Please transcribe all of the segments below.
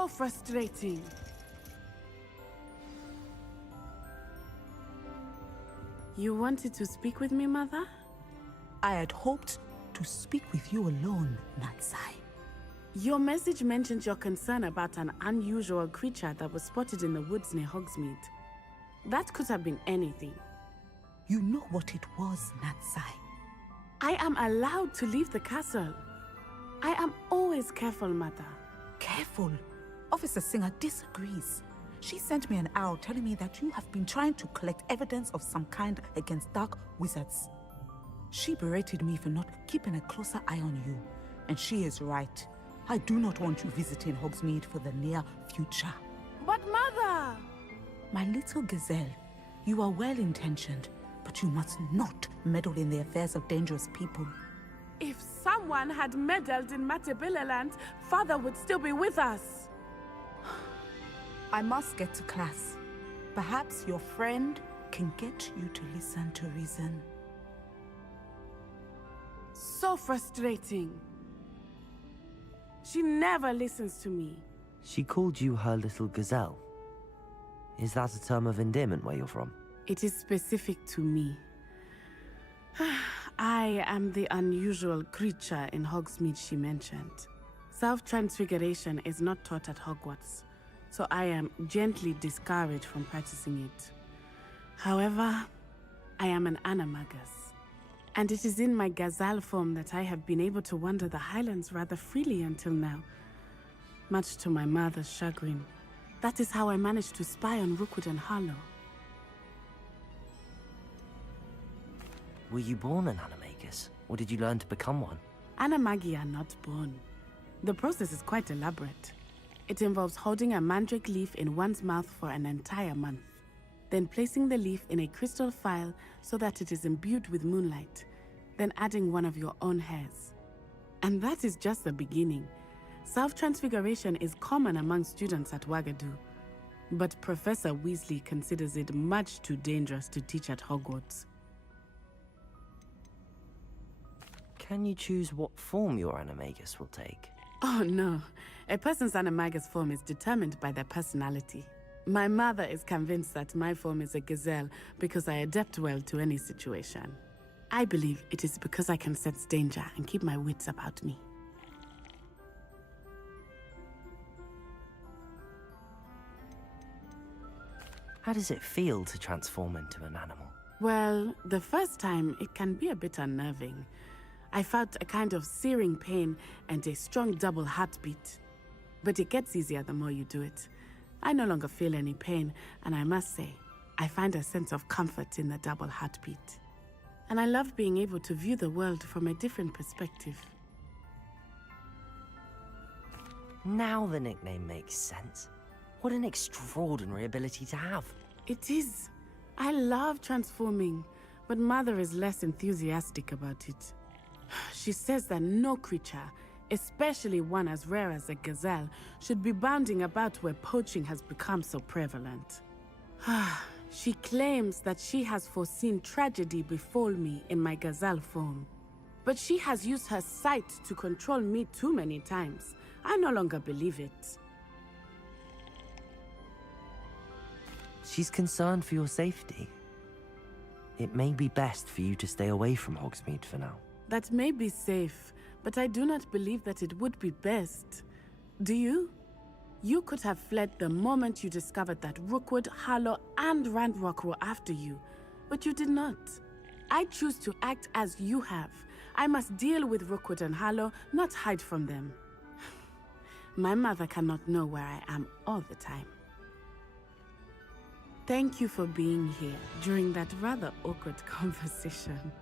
So frustrating. You wanted to speak with me, Mother? I had hoped to speak with you alone, Natsai. Your message mentioned your concern about an unusual creature that was spotted in the woods near Hogsmeade. That could have been anything. You know what it was, Natsai. I am allowed to leave the castle. I am always careful, Mother. Careful. Officer Singer disagrees. She sent me an arrow telling me that you have been trying to collect evidence of some kind against dark wizards. She berated me for not keeping a closer eye on you, and she is right. I do not want you visiting Hogsmeade for the near future. But Mother! My little gazelle, you are well-intentioned, but you must not meddle in the affairs of dangerous people. If someone had meddled in Matabeleland, Father would still be with us. I must get to class. Perhaps your friend can get you to listen to reason. So frustrating. She never listens to me. She called you her little gazelle. Is that a term of endearment where you're from? It is specific to me. I am the unusual creature in Hogsmeade she mentioned. Self-transfiguration is not taught at Hogwarts, so I am gently discouraged from practicing it. However, I am an animagus, and it is in my gazelle form that I have been able to wander the highlands rather freely until now, much to my mother's chagrin. That is how I managed to spy on Rookwood and Harlow. Were you born an animagus, or did you learn to become one? Animagi are not born. The process is quite elaborate. It involves holding a mandrake leaf in one's mouth for an entire month, then placing the leaf in a crystal phial so that it is imbued with moonlight, then adding one of your own hairs. And that is just the beginning. Self-transfiguration is common among students at Wagadu, but Professor Weasley considers it much too dangerous to teach at Hogwarts. Can you choose what form your animagus will take? Oh no, a person's animagus form is determined by their personality. My mother is convinced that my form is a gazelle because I adapt well to any situation. I believe it is because I can sense danger and keep my wits about me. How does it feel to transform into an animal? Well, the first time it can be a bit unnerving. I felt a kind of searing pain and a strong double heartbeat. But it gets easier the more you do it. I no longer feel any pain, and I must say, I find a sense of comfort in the double heartbeat. And I love being able to view the world from a different perspective. Now the nickname makes sense. What an extraordinary ability to have. It is. I love transforming, but Mother is less enthusiastic about it. She says that no creature, especially one as rare as a gazelle, should be bounding about where poaching has become so prevalent. She claims that she has foreseen tragedy befall me in my gazelle form. But she has used her sight to control me too many times. I no longer believe it. She's concerned for your safety. It may be best for you to stay away from Hogsmeade for now. That may be safe, but I do not believe that it would be best. Do you? You could have fled the moment you discovered that Rookwood, Harlow, and Ranrock were after you, but you did not. I choose to act as you have. I must deal with Rookwood and Harlow, not hide from them. My mother cannot know where I am all the time. Thank you for being here during that rather awkward conversation.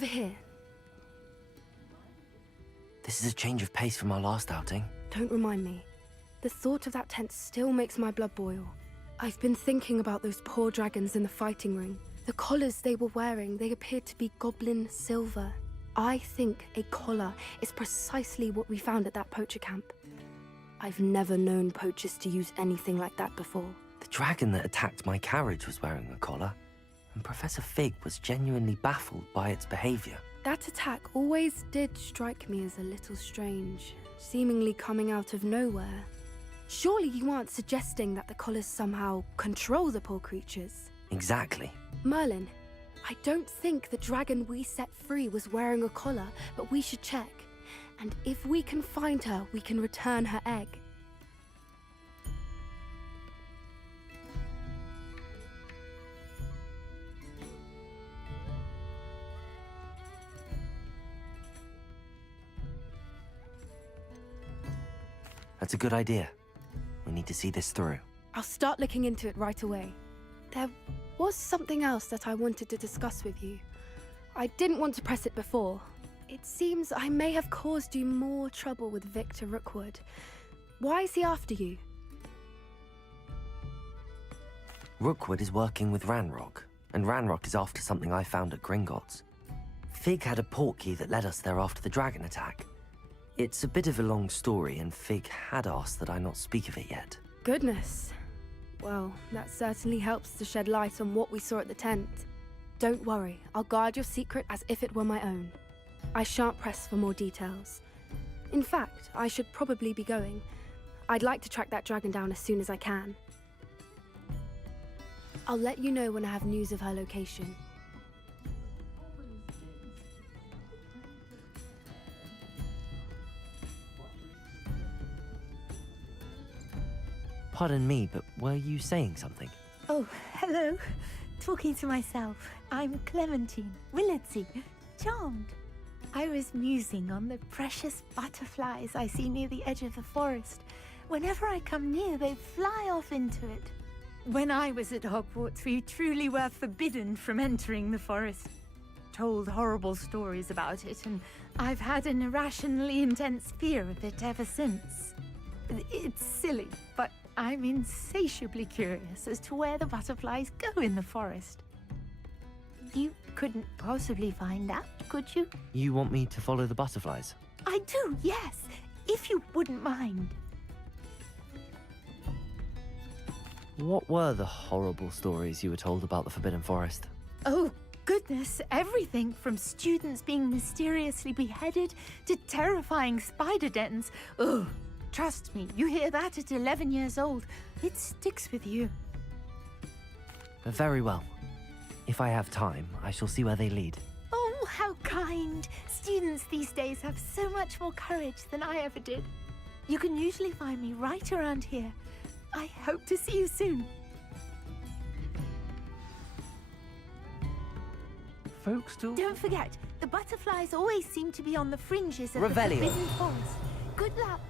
over here. This is a change of pace from our last outing. Don't remind me. The thought of that tent still makes my blood boil. I've been thinking about those poor dragons in the fighting ring. The collars they were wearing, they appeared to be goblin silver. I think a collar is precisely what we found at that poacher camp. I've never known poachers to use anything like that before. The dragon that attacked my carriage was wearing a collar, and Professor Fig was genuinely baffled by its behavior. That attack always did strike me as a little strange, seemingly coming out of nowhere. Surely you aren't suggesting that the collars somehow control the poor creatures? Exactly. Merlin, I don't think the dragon we set free was wearing a collar, but we should check. And if we can find her, we can return her egg. That's a good idea. We need to see this through. I'll start looking into it right away. There was something else that I wanted to discuss with you. I didn't want to press it before. It seems I may have caused you more trouble with Victor Rookwood. Why is he after you? Rookwood is working with Ranrock, and Ranrock is after something I found at Gringotts. Fig had a portkey that led us there after the dragon attack. It's a bit of a long story, and Fig had asked that I not speak of it yet. Goodness. Well, that certainly helps to shed light on what we saw at the tent. Don't worry, I'll guard your secret as if it were my own. I shan't press for more details. In fact, I should probably be going. I'd like to track that dragon down as soon as I can. I'll let you know when I have news of her location. Pardon me, but were you saying something? Oh, hello. Talking to myself. I'm Clementine Willardsey. Charmed. I was musing on the precious butterflies I see near the edge of the forest. Whenever I come near, they fly off into it. When I was at Hogwarts, we truly were forbidden from entering the forest. Told horrible stories about it, and I've had an irrationally intense fear of it ever since. It's silly, but I'm insatiably curious as to where the butterflies go in the forest. You couldn't possibly find out, could you? You want me to follow the butterflies? I do, yes, if you wouldn't mind. What were the horrible stories you were told about the Forbidden Forest? Oh, goodness, everything from students being mysteriously beheaded to terrifying spider dens. Ugh. Trust me, you hear that at 11 years old, it sticks with you. Very well. If I have time, I shall see where they lead. Oh, how kind. Students these days have so much more courage than I ever did. You can usually find me right around here. I hope to see you soon. Folks still... Don't forget, the butterflies always seem to be on the fringes of Revelio. the Forbidden Forest. Good luck.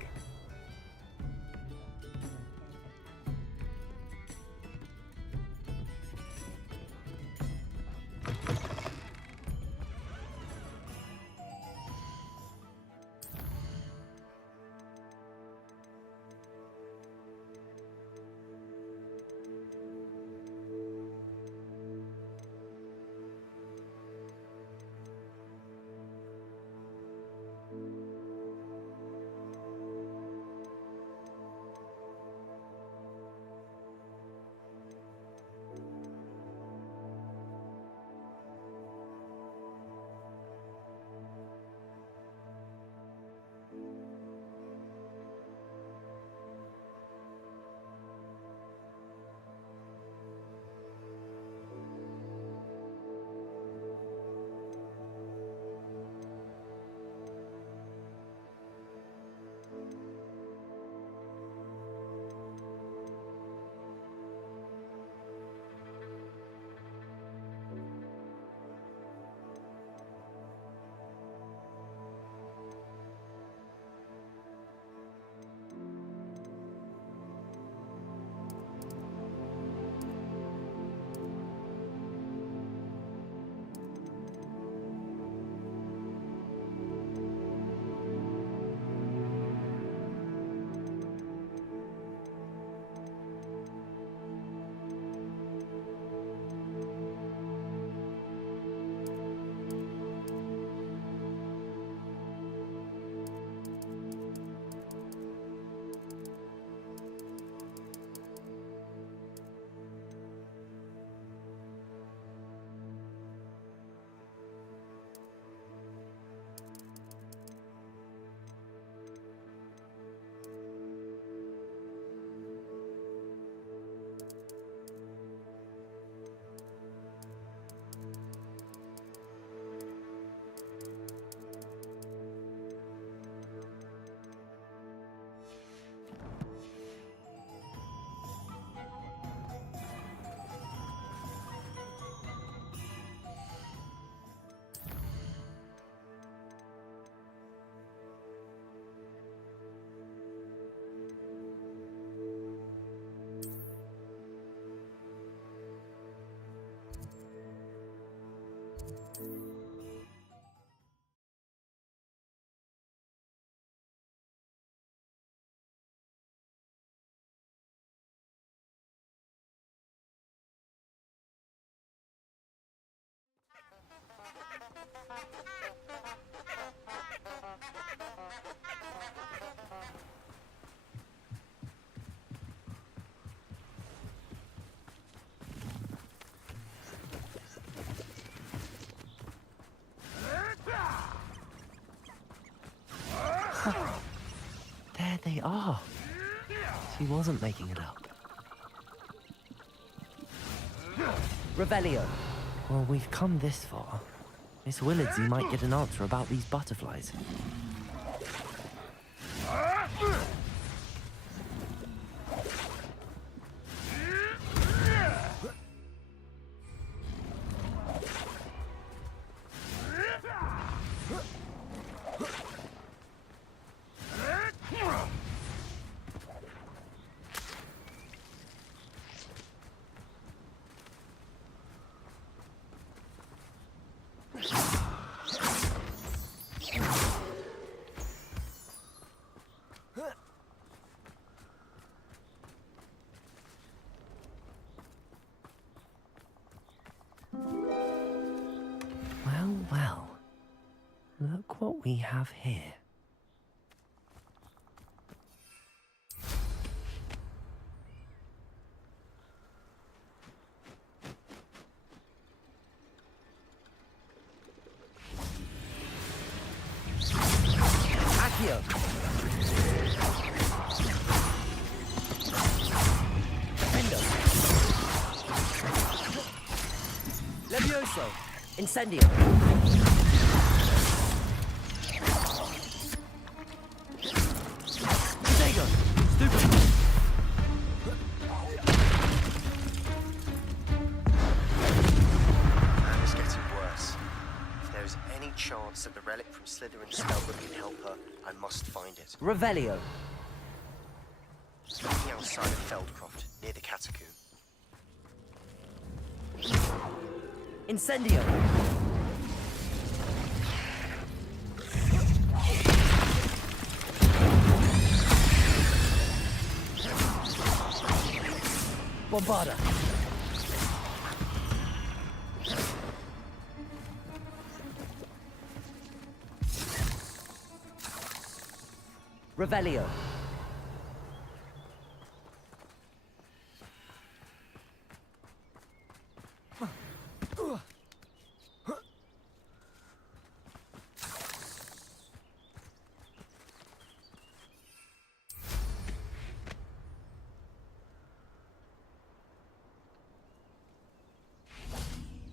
they are. She wasn't making it up. Revelio. Well, we've come this far. Miss Willardsey might get an answer about these butterflies. Well, well. Look what we have here. Accio. Endo. Levioso. Incendio. Potato. Stupid. And it's getting worse. If there is any chance that the relic from Slytherin's spellbook can help her, I must find it. Revelio. Looking outside of Feldcroft, near the catacomb. Incendio. Bombarda. Revelio.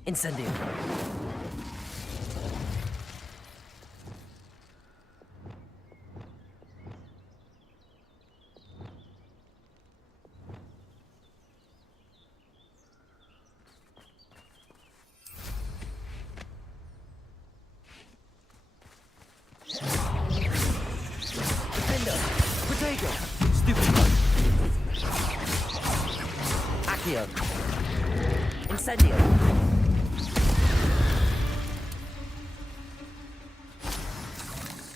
Incendio. Defendo. Protego. Stupid one. Accio. Incendio.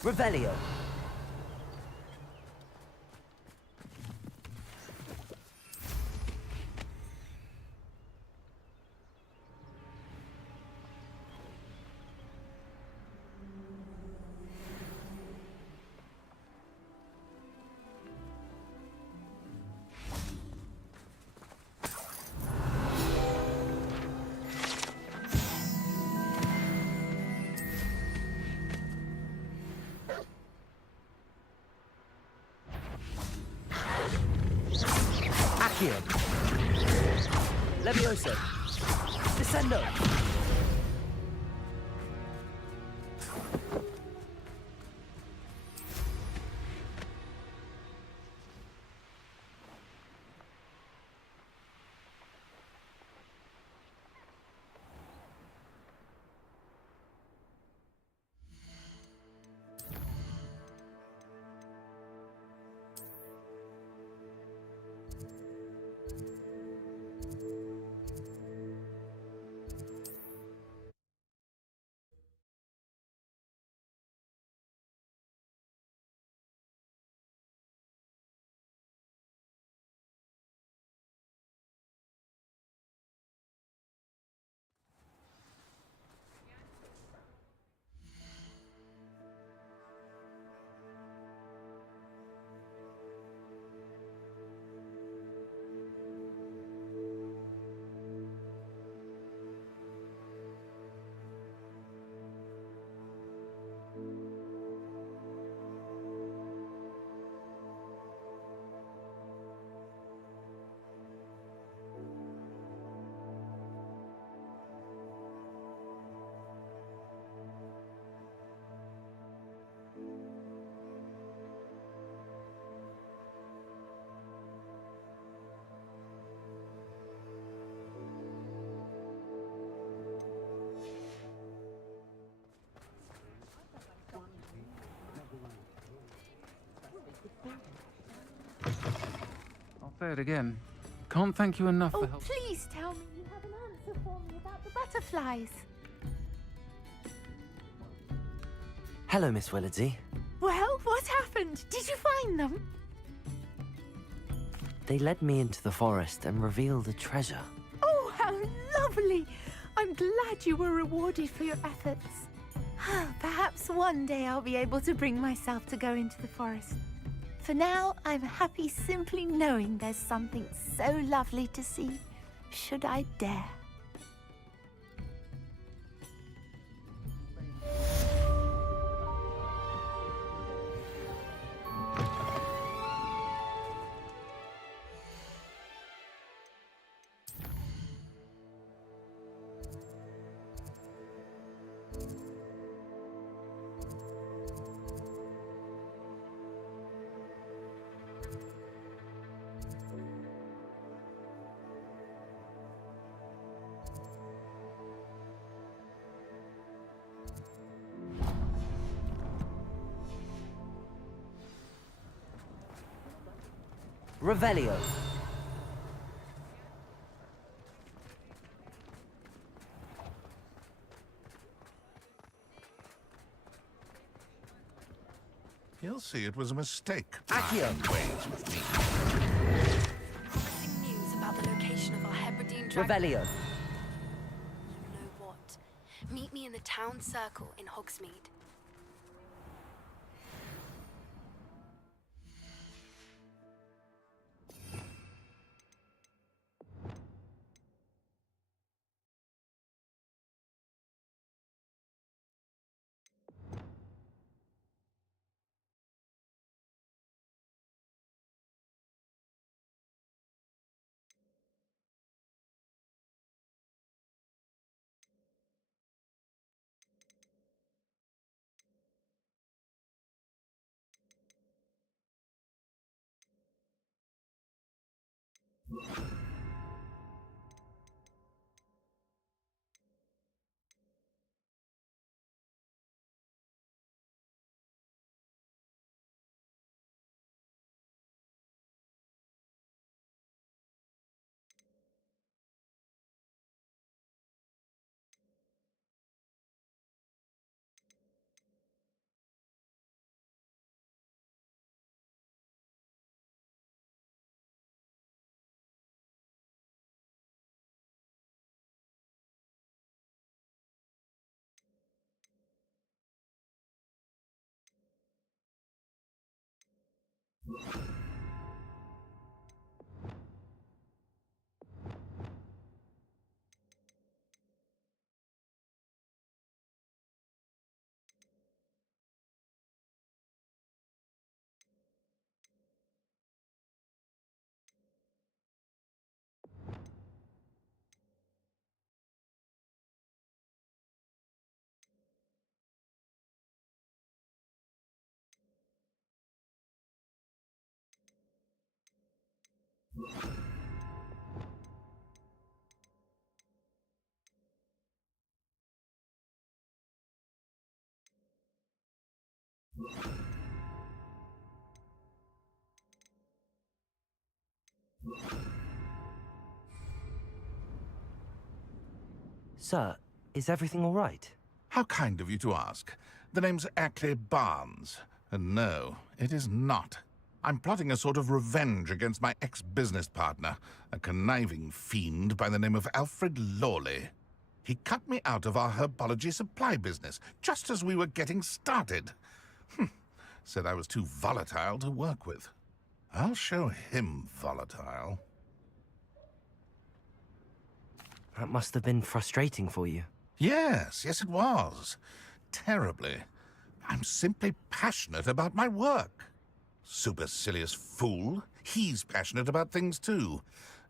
Revelio. Accio. Levioso. Descendo. Say it again. Can't thank you enough Oh, for help. please tell me you have an answer for me about the butterflies. Hello, Miss Willardsey. Well, what happened? Did you find them? They led me into the forest and revealed a treasure. Oh, how lovely! I'm glad you were rewarded for your efforts. Perhaps one day I'll be able to bring myself to go into the forest. For now, I'm happy simply knowing there's something so lovely to see, should I dare. Revelio. He'll see it was a mistake. Accio. Ways with me. Promising news about the location of our Hebridean dragon. Revelio. You know what? Meet me in the town circle in Hogsmeade. Sir, is everything all right? How kind of you to ask. The name's Ackley Barnes. And no, it is not. I'm plotting a sort of revenge against my ex-business partner, a conniving fiend by the name of Alfred Lawley. He cut me out of our herbology supply business, just as we were getting started. Said I was too volatile to work with. I'll show him volatile. That must have been frustrating for you. Yes, it was. Terribly. I'm simply passionate about my work. Supercilious fool. He's passionate about things too,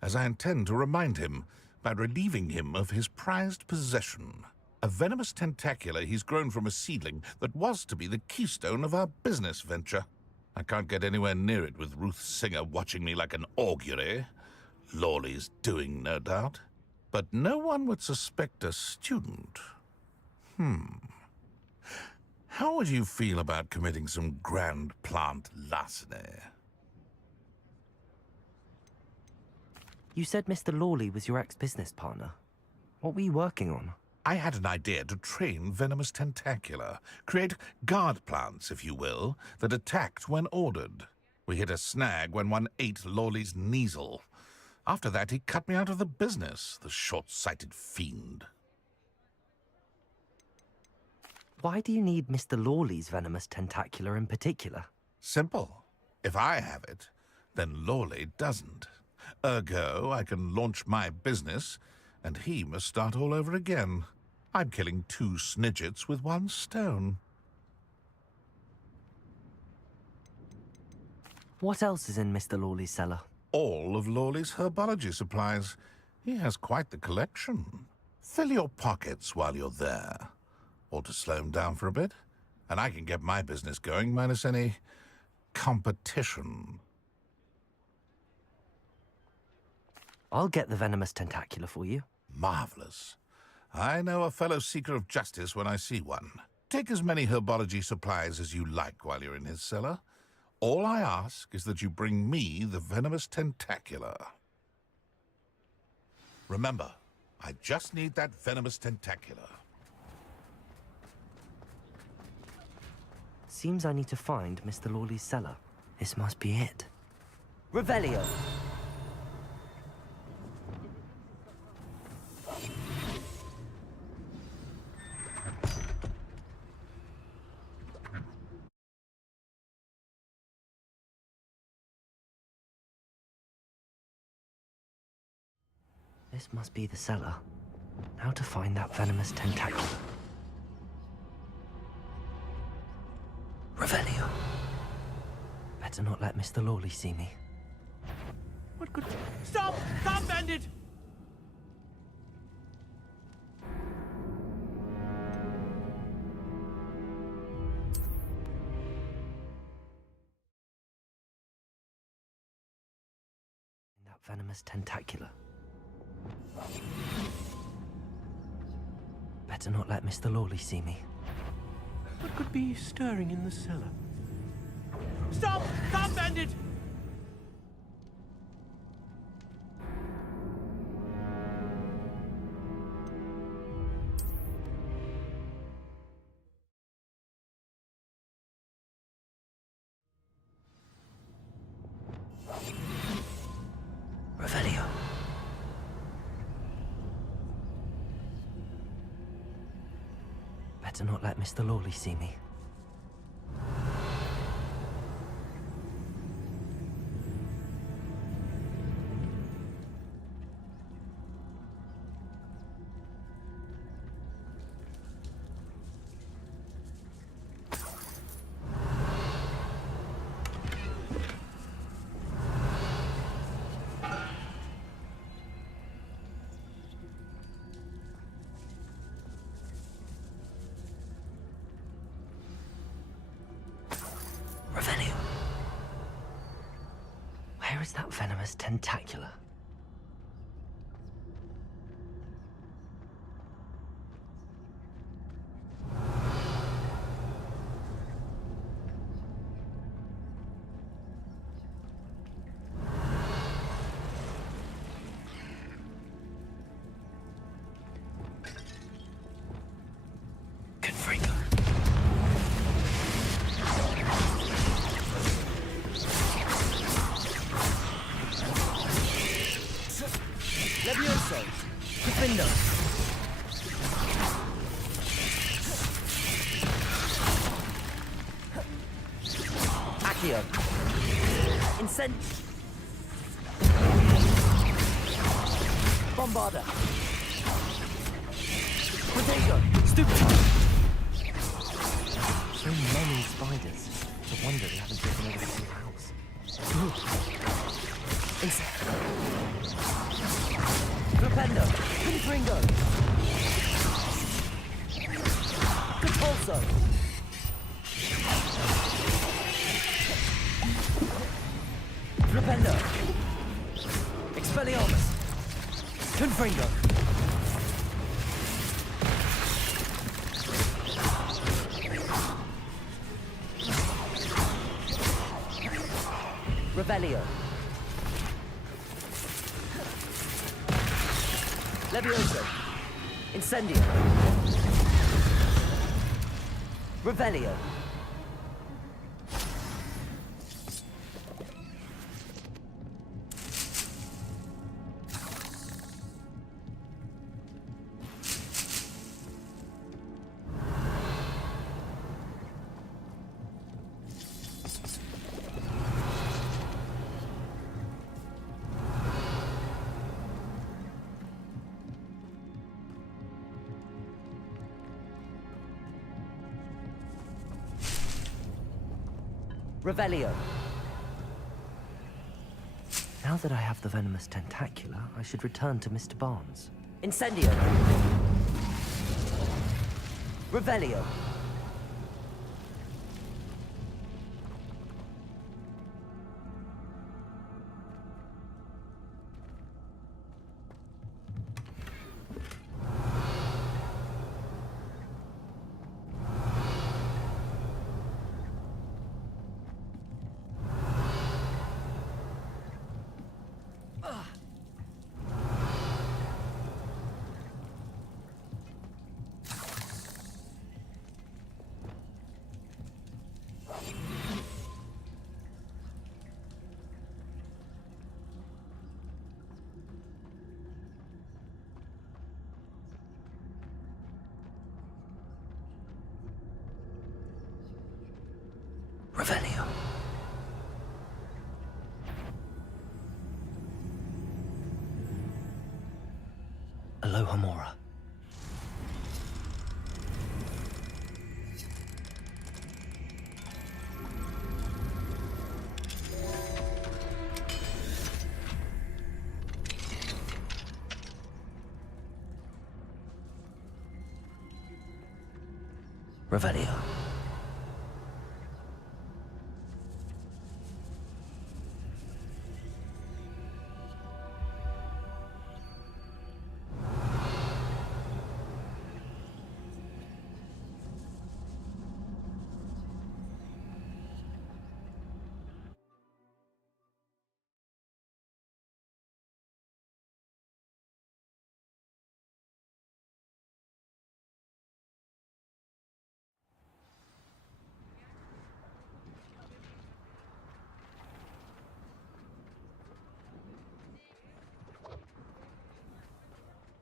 as I intend to remind him by relieving him of his prized possession. A venomous tentacula he's grown from a seedling that was to be the keystone of our business venture. I can't get anywhere near it with Ruth Singer watching me like an augury. Lawley's doing, no doubt. But no one would suspect a student. How would you feel about committing some grand plant larceny? You said Mr. Lawley was your ex-business partner. What were you working on? I had an idea to train venomous tentacula, create guard plants, if you will, that attacked when ordered. We hit a snag when one ate Lawley's Kneasel. After that, he cut me out of the business, the short-sighted fiend. Why do you need Mr. Lawley's venomous tentacula in particular? Simple. If I have it, then Lawley doesn't. Ergo, I can launch my business, and he must start all over again. I'm killing 2 snidgets with 1 stone. What else is in Mr. Lawley's cellar? All of Lawley's herbology supplies. He has quite the collection. Fill your pockets while you're there. Or to slow him down for a bit, and I can get my business going minus any competition. I'll get the venomous tentacula for you. Marvelous. I know a fellow seeker of justice when I see one. Take as many herbology supplies as you like while you're in his cellar. All I ask is that you bring me the venomous tentacula. Remember, I just need that venomous tentacula. Seems I need to find Mr. Lawley's cellar. This must be it. Revelio. This must be the cellar. How to find that venomous tentacula? Revelio. Better not let Mr. Lawley see me. What could... Stop! Stop, bandit! That venomous tentacula. Better not let Mr. Lawley see me. What could be stirring in the cellar? Stop! Stop, bandit! Revelio. Better not let Mr. Lawley see me. Revelio. Where is that venomous tentacula? Confringo. Levioso. Defender. Accio. Incend... Bombarda. Protego. Stupid. So many spiders. No wonder they haven't taken over the whole house. Flipendo. Confringo. Compulso. Flipendo. Expelliarmus. Confringo. Revelio. Levioso. Incendio. Revelio. Revelio. Now that I have the venomous tentacula, I should return to Mr. Barnes. Incendio. Revelio. Revelio. Aloha Mora. Revelio.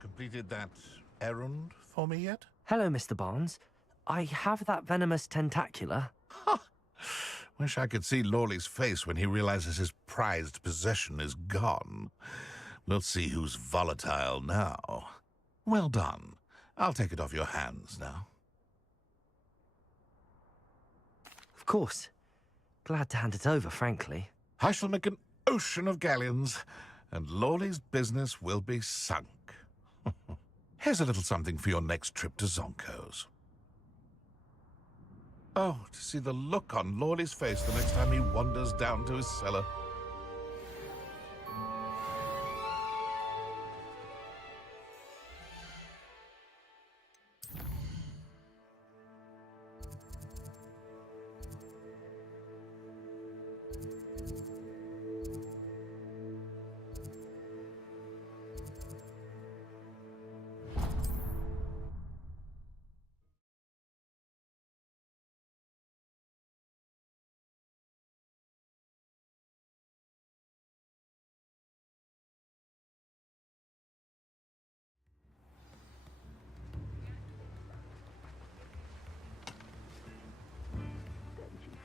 Completed that errand for me yet? Hello, Mr. Barnes. I have that venomous tentacula. Wish I could see Lawley's face when he realizes his prized possession is gone. We'll see who's volatile now. Well done. I'll take it off your hands now. Of course. Glad to hand it over, frankly. I shall make an ocean of galleons, and Lawley's business will be sunk. Here's a little something for your next trip to Zonko's. Oh, to see the look on Lawley's face the next time he wanders down to his cellar.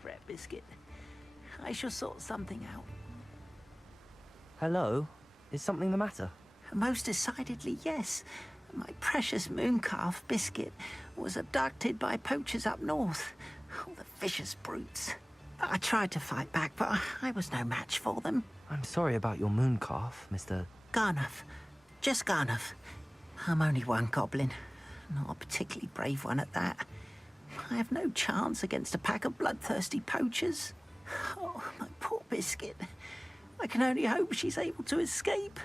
Fret, Biscuit. I shall sort something out. Hello? Is something the matter? Most decidedly, yes. My precious mooncalf, Biscuit, was abducted by poachers up north. Oh, the vicious brutes. I tried to fight back, but I was no match for them. I'm sorry about your mooncalf, Mr. Garnuff. Just Garnuff. I'm only one goblin. Not a particularly brave one at that. I have no chance against a pack of bloodthirsty poachers. Oh, my poor Biscuit. I can only hope she's able to escape.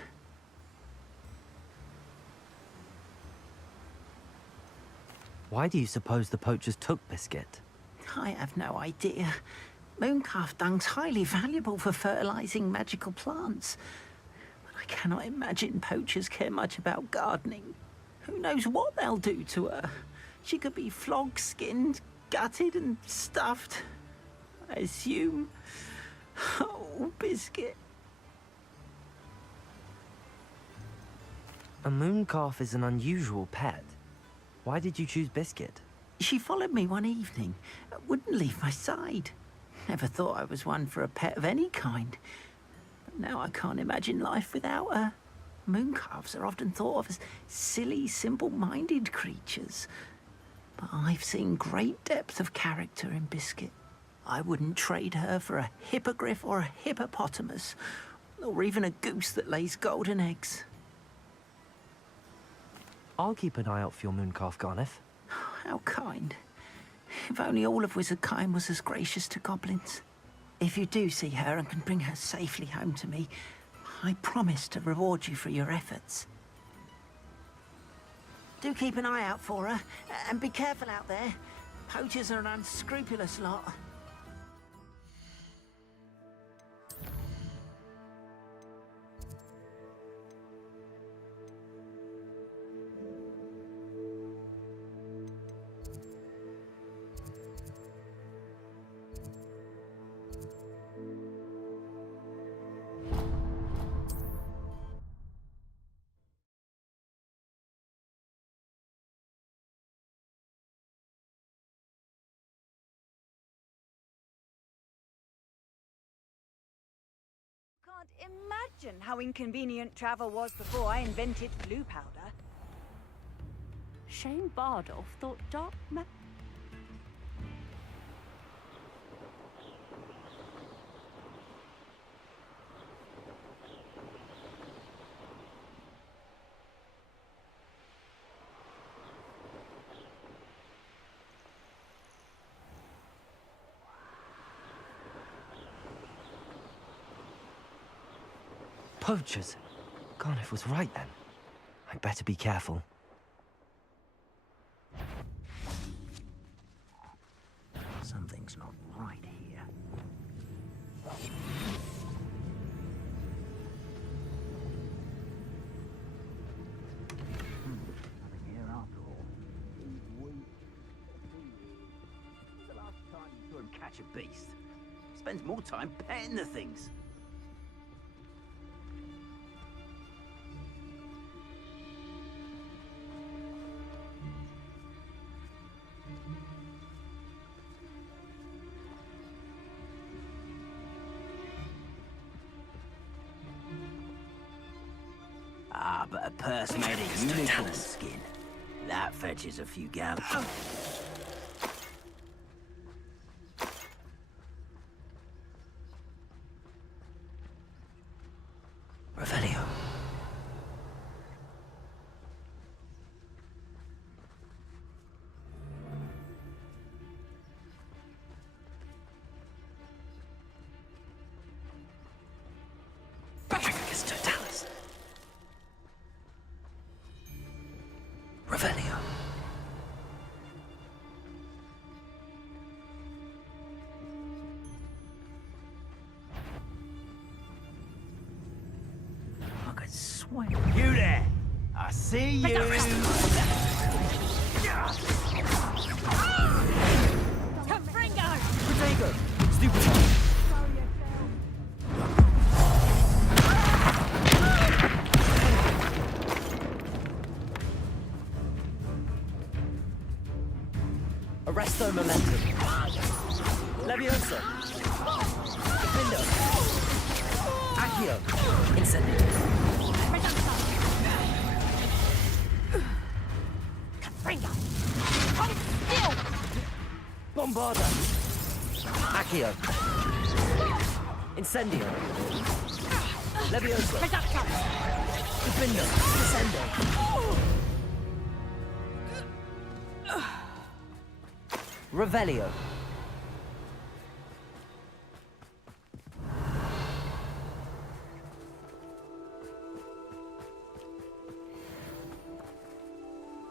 Why do you suppose the poachers took Biscuit? I have no idea. Mooncalf dung's highly valuable for fertilizing magical plants. But I cannot imagine poachers care much about gardening. Who knows what they'll do to her? She could be flogged, skinned, gutted and stuffed. I assume. Oh, Biscuit. A mooncalf is an unusual pet. Why did you choose Biscuit? She followed me one evening, wouldn't leave my side. Never thought I was one for a pet of any kind. But now I can't imagine life without her. Mooncalves are often thought of as silly, simple-minded creatures. But I've seen great depth of character in Biscuit. I wouldn't trade her for a hippogriff or a hippopotamus, or even a goose that lays golden eggs. I'll keep an eye out for your mooncalf, Garneth. How kind. If only all of Wizardkind was as gracious to goblins. If you do see her and can bring her safely home to me, I promise to reward you for your efforts. Do keep an eye out for her, and be careful out there. Poachers are an unscrupulous lot. Can't imagine how inconvenient travel was before I invented blue powder. Shane Bardolph thought dark ma- Poachers? Garneth was right then. I'd better be careful. Something's not right here. Nothing here after all. When's the last time you saw him catch a beast? Spends more time petting the things. Ah, but a purse made of unicorn skin. That fetches a few gallons. Revelio. Patricus Totalis. Revelio. I could swear. You there! I see you! Protego! Stupid! Arresto momentum. Leviosa. Defendo. Accio. Incendio. Bombarda. Accio. Incendio. Leviosa. Defendo. Descendo. Revelio.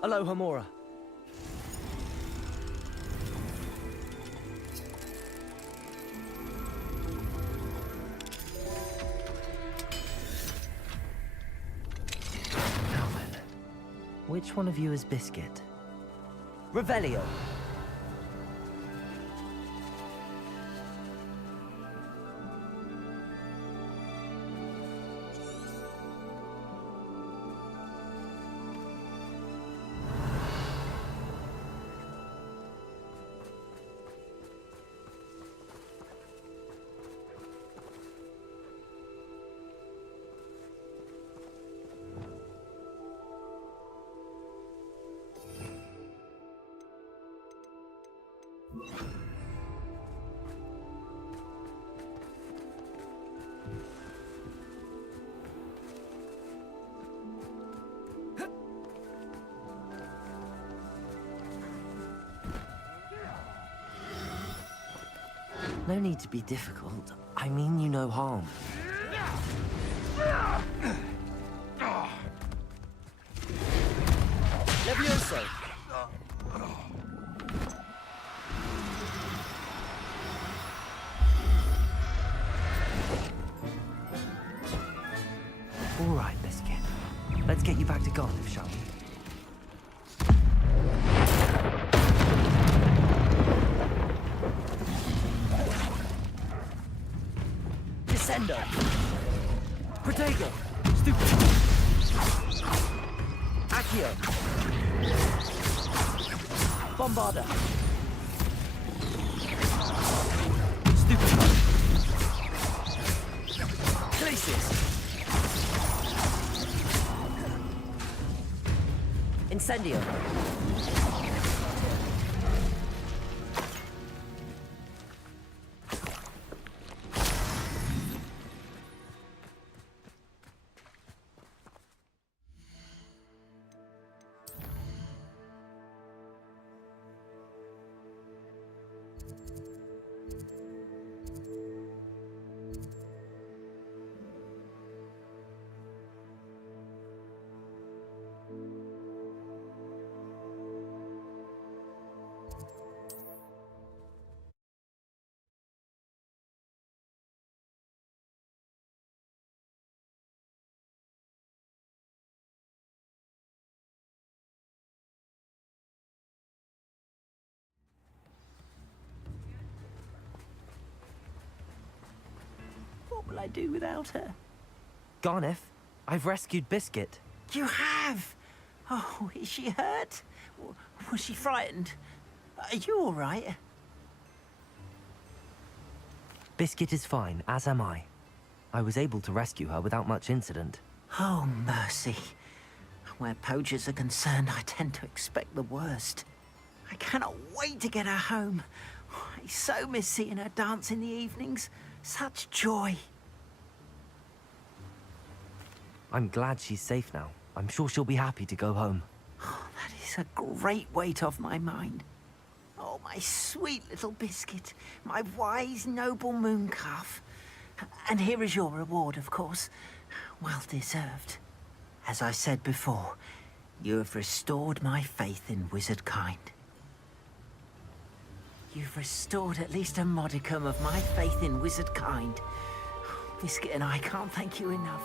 Aloha Mora. Which one of you is Biscuit? Revelio! No need to be difficult. I mean you no harm. Levioso! All right, Biscuit. Let's get you back to Garliff, shall we? Descendo! Protego! Stupid! Accio! Bombarda! Stupid! Glacis! Incendio! What will I do without her? Garniff, I've rescued Biscuit. You have? Oh, is she hurt? Was she frightened? Are you all right? Biscuit is fine, as am I. I was able to rescue her without much incident. Oh, mercy. Where poachers are concerned, I tend to expect the worst. I cannot wait to get her home. I so miss seeing her dance in the evenings. Such joy. I'm glad she's safe now. I'm sure she'll be happy to go home. Oh, that is a great weight off my mind. Oh, my sweet little Biscuit. My wise, noble moon calf. And here is your reward, of course. Well deserved. As I said before, you have restored my faith in wizard kind. You've restored at least a modicum of my faith in wizard kind. Biscuit and I can't thank you enough.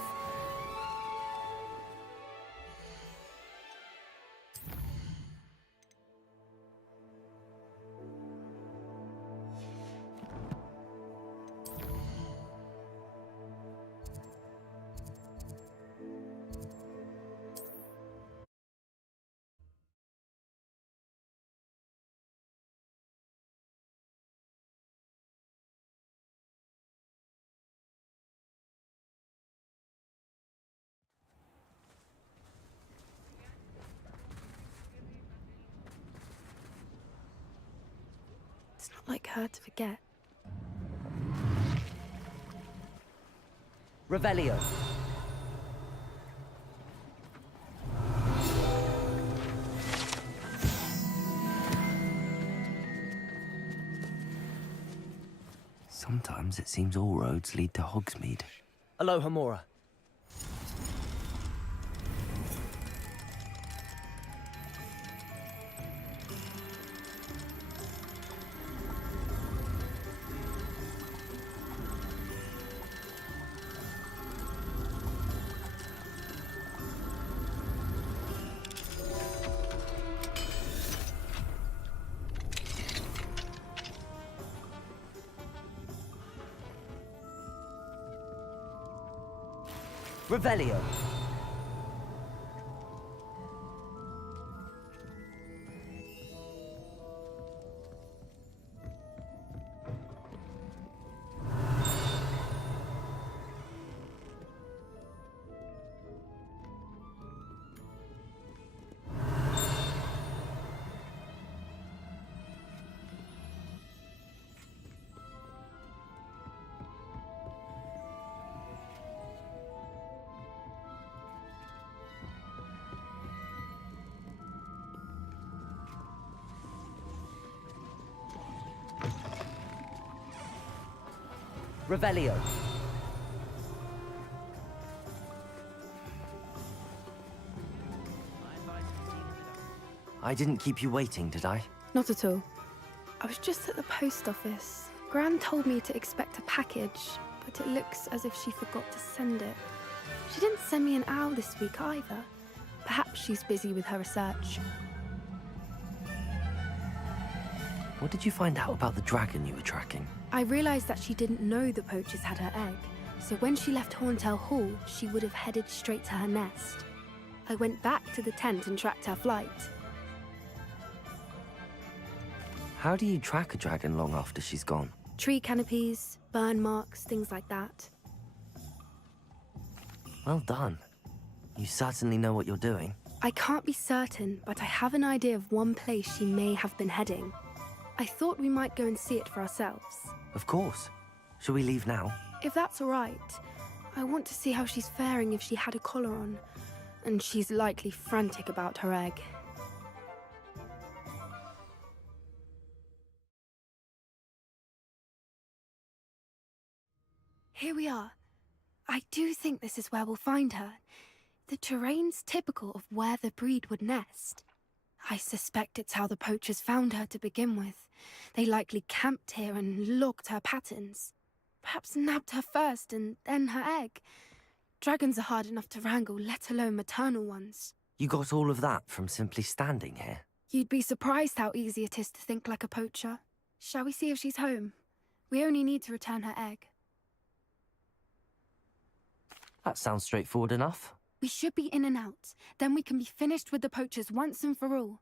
It's not like her to forget. Revelio. Sometimes it seems all roads lead to Hogsmeade. Aloha Mora. Revelio. Revelio. I didn't keep you waiting, did I? Not at all. I was just at the post office. Gran told me to expect a package, but it looks as if she forgot to send it. She didn't send me an owl this week either. Perhaps she's busy with her research. What did you find out about the dragon you were tracking? I realized that she didn't know the poachers had her egg, so when she left Horntail Hall, she would have headed straight to her nest. I went back to the tent and tracked her flight. How do you track a dragon long after she's gone? Tree canopies, burn marks, things like that. Well done. You certainly know what you're doing. I can't be certain, but I have an idea of one place she may have been heading. I thought we might go and see it for ourselves. Of course. Shall we leave now? If that's all right. I want to see how she's faring if she had a collar on. And she's likely frantic about her egg. Here we are. I do think this is where we'll find her. The terrain's typical of where the breed would nest. I suspect it's how the poachers found her to begin with. They likely camped here and logged her patterns. Perhaps nabbed her first and then her egg. Dragons are hard enough to wrangle, let alone maternal ones. You got all of that from simply standing here? You'd be surprised how easy it is to think like a poacher. Shall we see if she's home? We only need to return her egg. That sounds straightforward enough. We should be in and out. Then we can be finished with the poachers once and for all.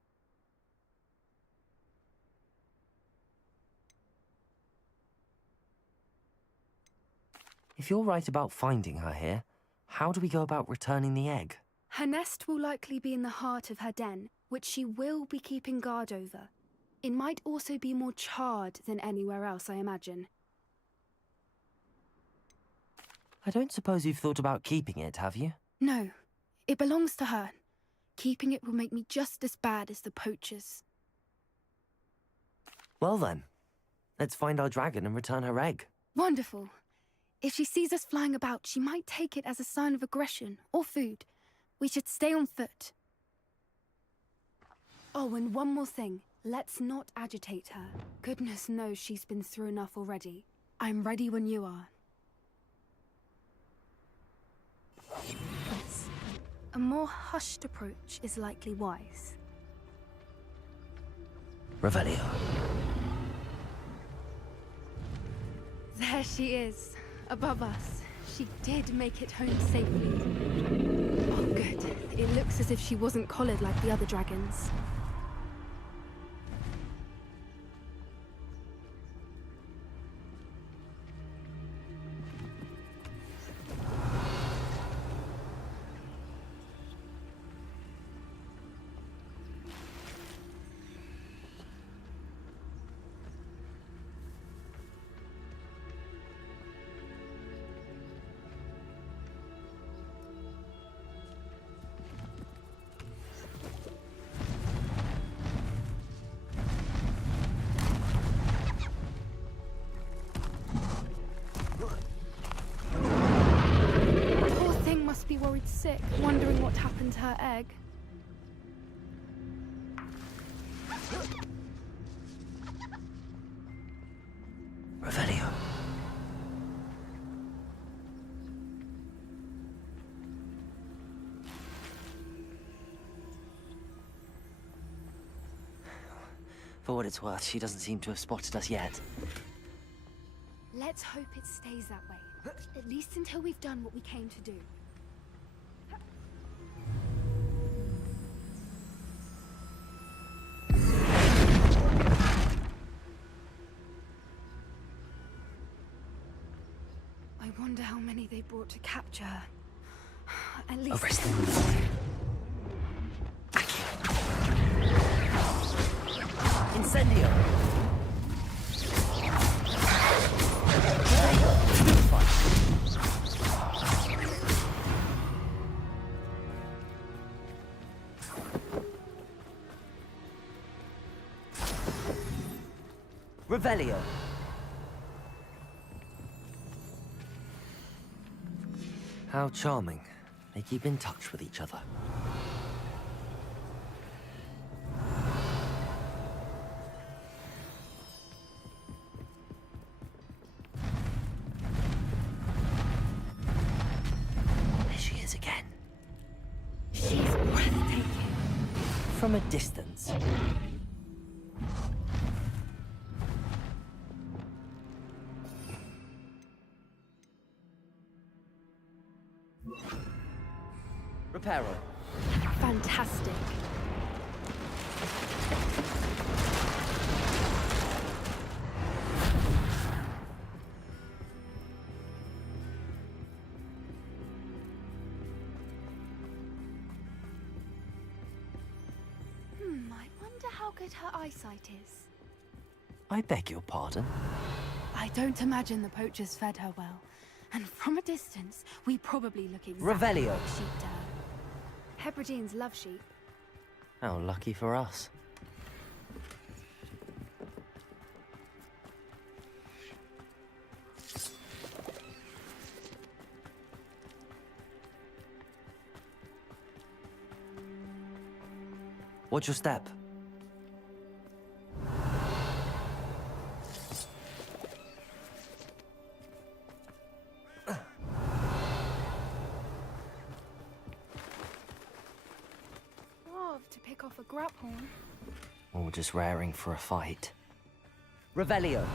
If you're right about finding her here, how do we go about returning the egg? Her nest will likely be in the heart of her den, which she will be keeping guard over. It might also be more charred than anywhere else, I imagine. I don't suppose you've thought about keeping it, have you? No, it belongs to her. Keeping it will make me just as bad as the poachers. Well then, let's find our dragon and return her egg. Wonderful. If she sees us flying about, she might take it as a sign of aggression or food. We should stay on foot. Oh, and one more thing. Let's not agitate her. Goodness knows she's been through enough already. I'm ready when you are. Yes. A more hushed approach is likely wise. Revelio. There she is, above us. She did make it home safely. Oh, good. It looks as if she wasn't collared like the other dragons. Must be worried sick, wondering what happened to her egg. Revelio. For what it's worth, she doesn't seem to have spotted us yet. Let's hope it stays that way. At least until we've done what we came to do. wonder how many they brought to capture her. At least... Arrest them. Incendio! Revelio. How charming. They keep in touch with each other. There she is again. She's breathtaking. From a distance. Reparo. Fantastic. I wonder how good her eyesight is. I beg your pardon? I don't imagine the poachers fed her well. And from a distance, we probably look exactly Revelio. like sheep to her. Hebrideans love sheep. How lucky for us. Watch your step. To pick off a grapehorn. Or just raring for a fight. Revelio.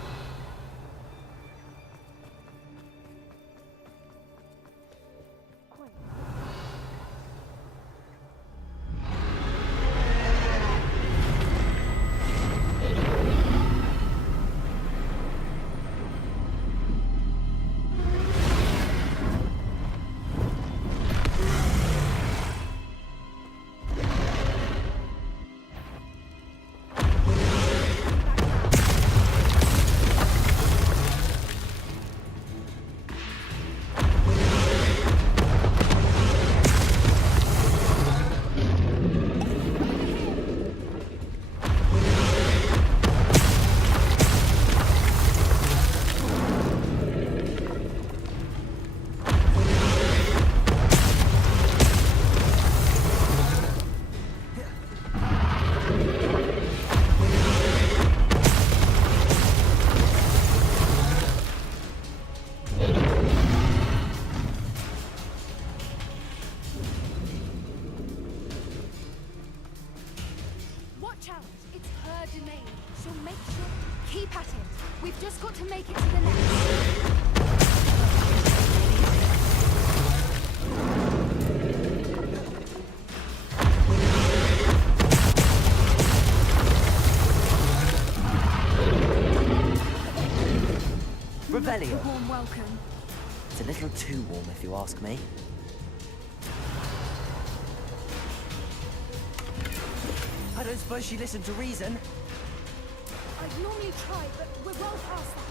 Watch out! It's her domain. She'll make sure. Keep at it. We've just got to make it to the next. Revelio. Warm welcome. It's a little too warm, if you ask me. I don't suppose she listened to reason. I'd normally try, but we're well past that.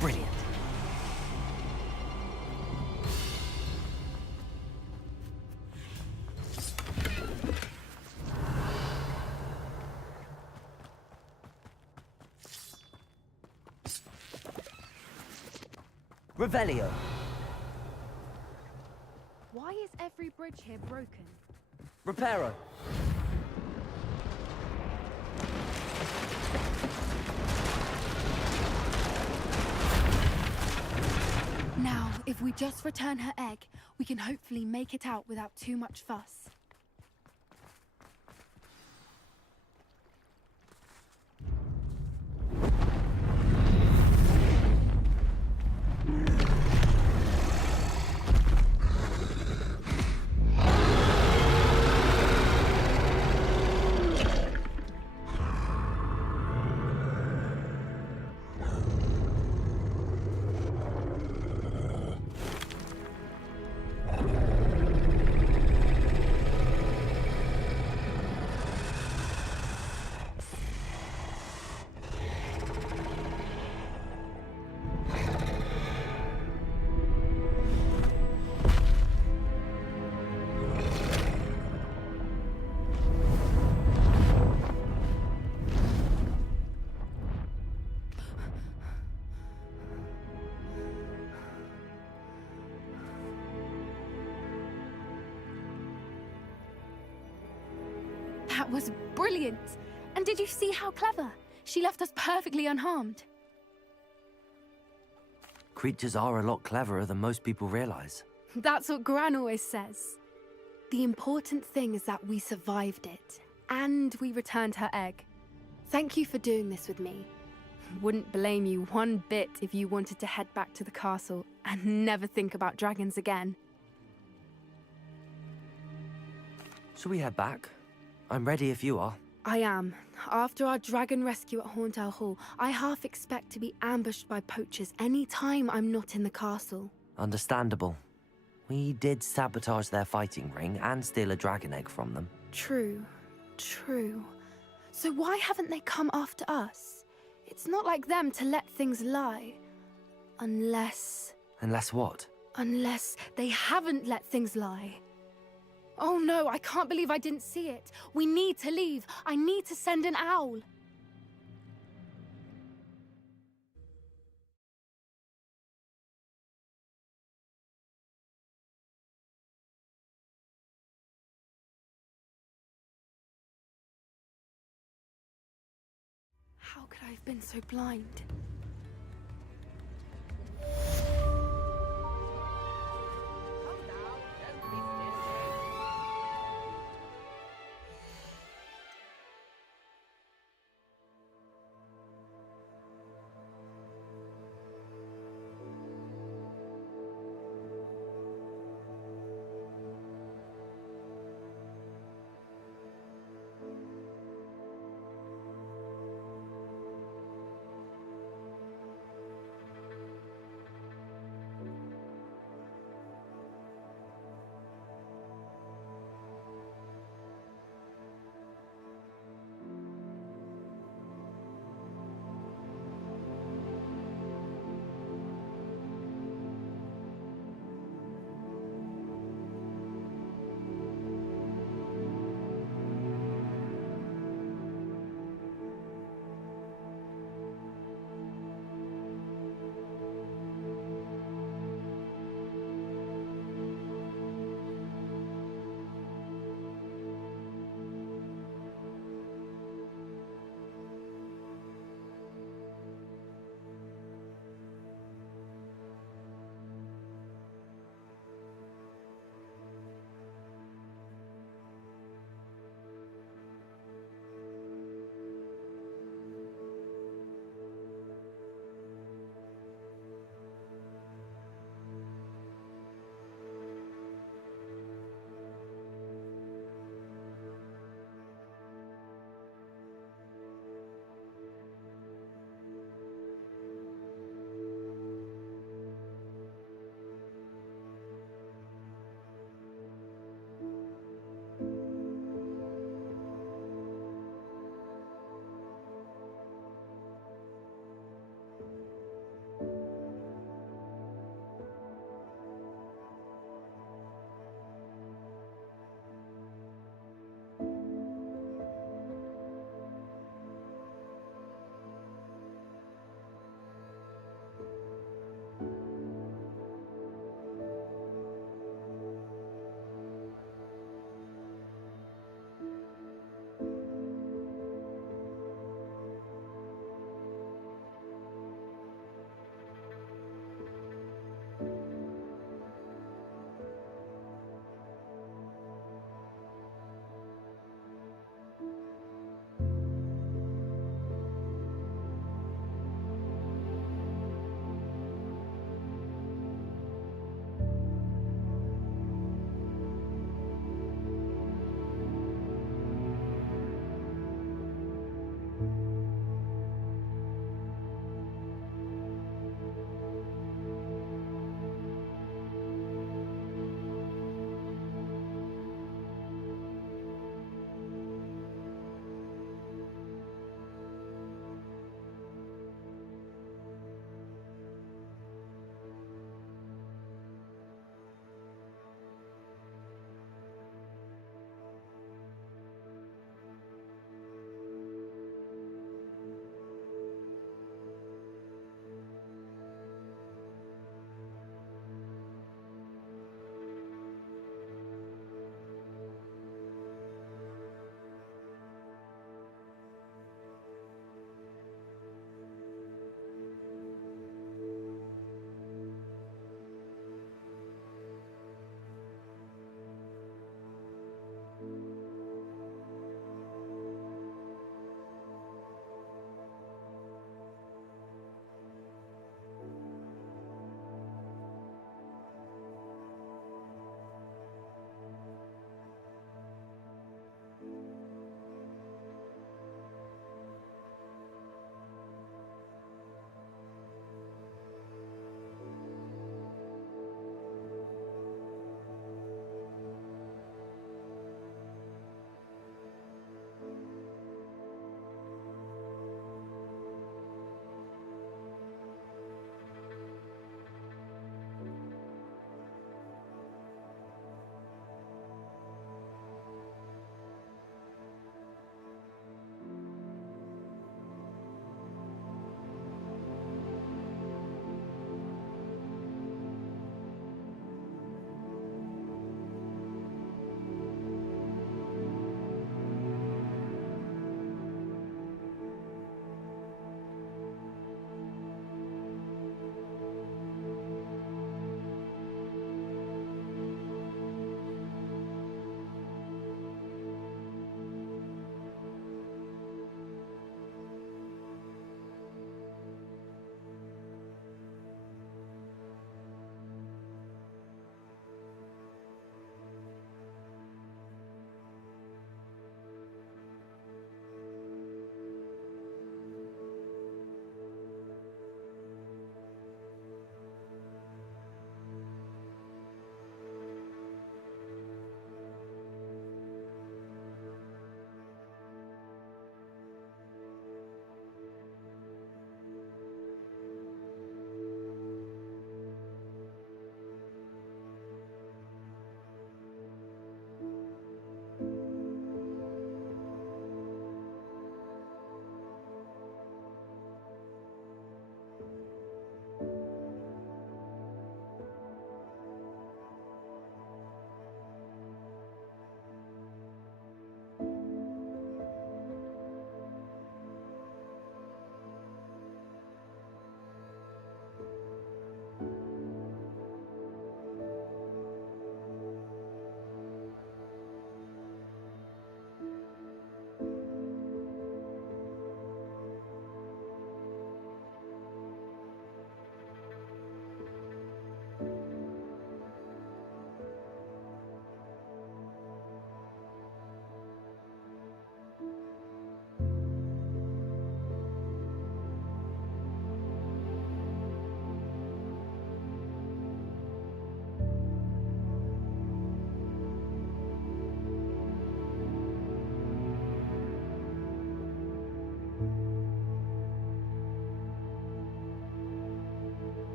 Brilliant. Revelio. Why is every bridge here broken? Reparo. Now, if we just return her egg, we can hopefully make it out without too much fuss. That was brilliant! And did you see how clever? She left us perfectly unharmed. Creatures are a lot cleverer than most people realize. That's what Gran always says. The important thing is that we survived it, and we returned her egg. Thank you for doing this with me. Wouldn't blame you one bit if you wanted to head back to the castle and never think about dragons again. Shall we head back? I'm ready if you are. I am. After our dragon rescue at Hauntow Hall, I half expect to be ambushed by poachers any time I'm not in the castle. Understandable. We did sabotage their fighting ring and steal a dragon egg from them. True. True. So why haven't they come after us? It's not like them to let things lie. Unless... Unless what? Unless they haven't let things lie. Oh no, I can't believe I didn't see it. We need to leave. I need to send an owl. How could I have been so blind?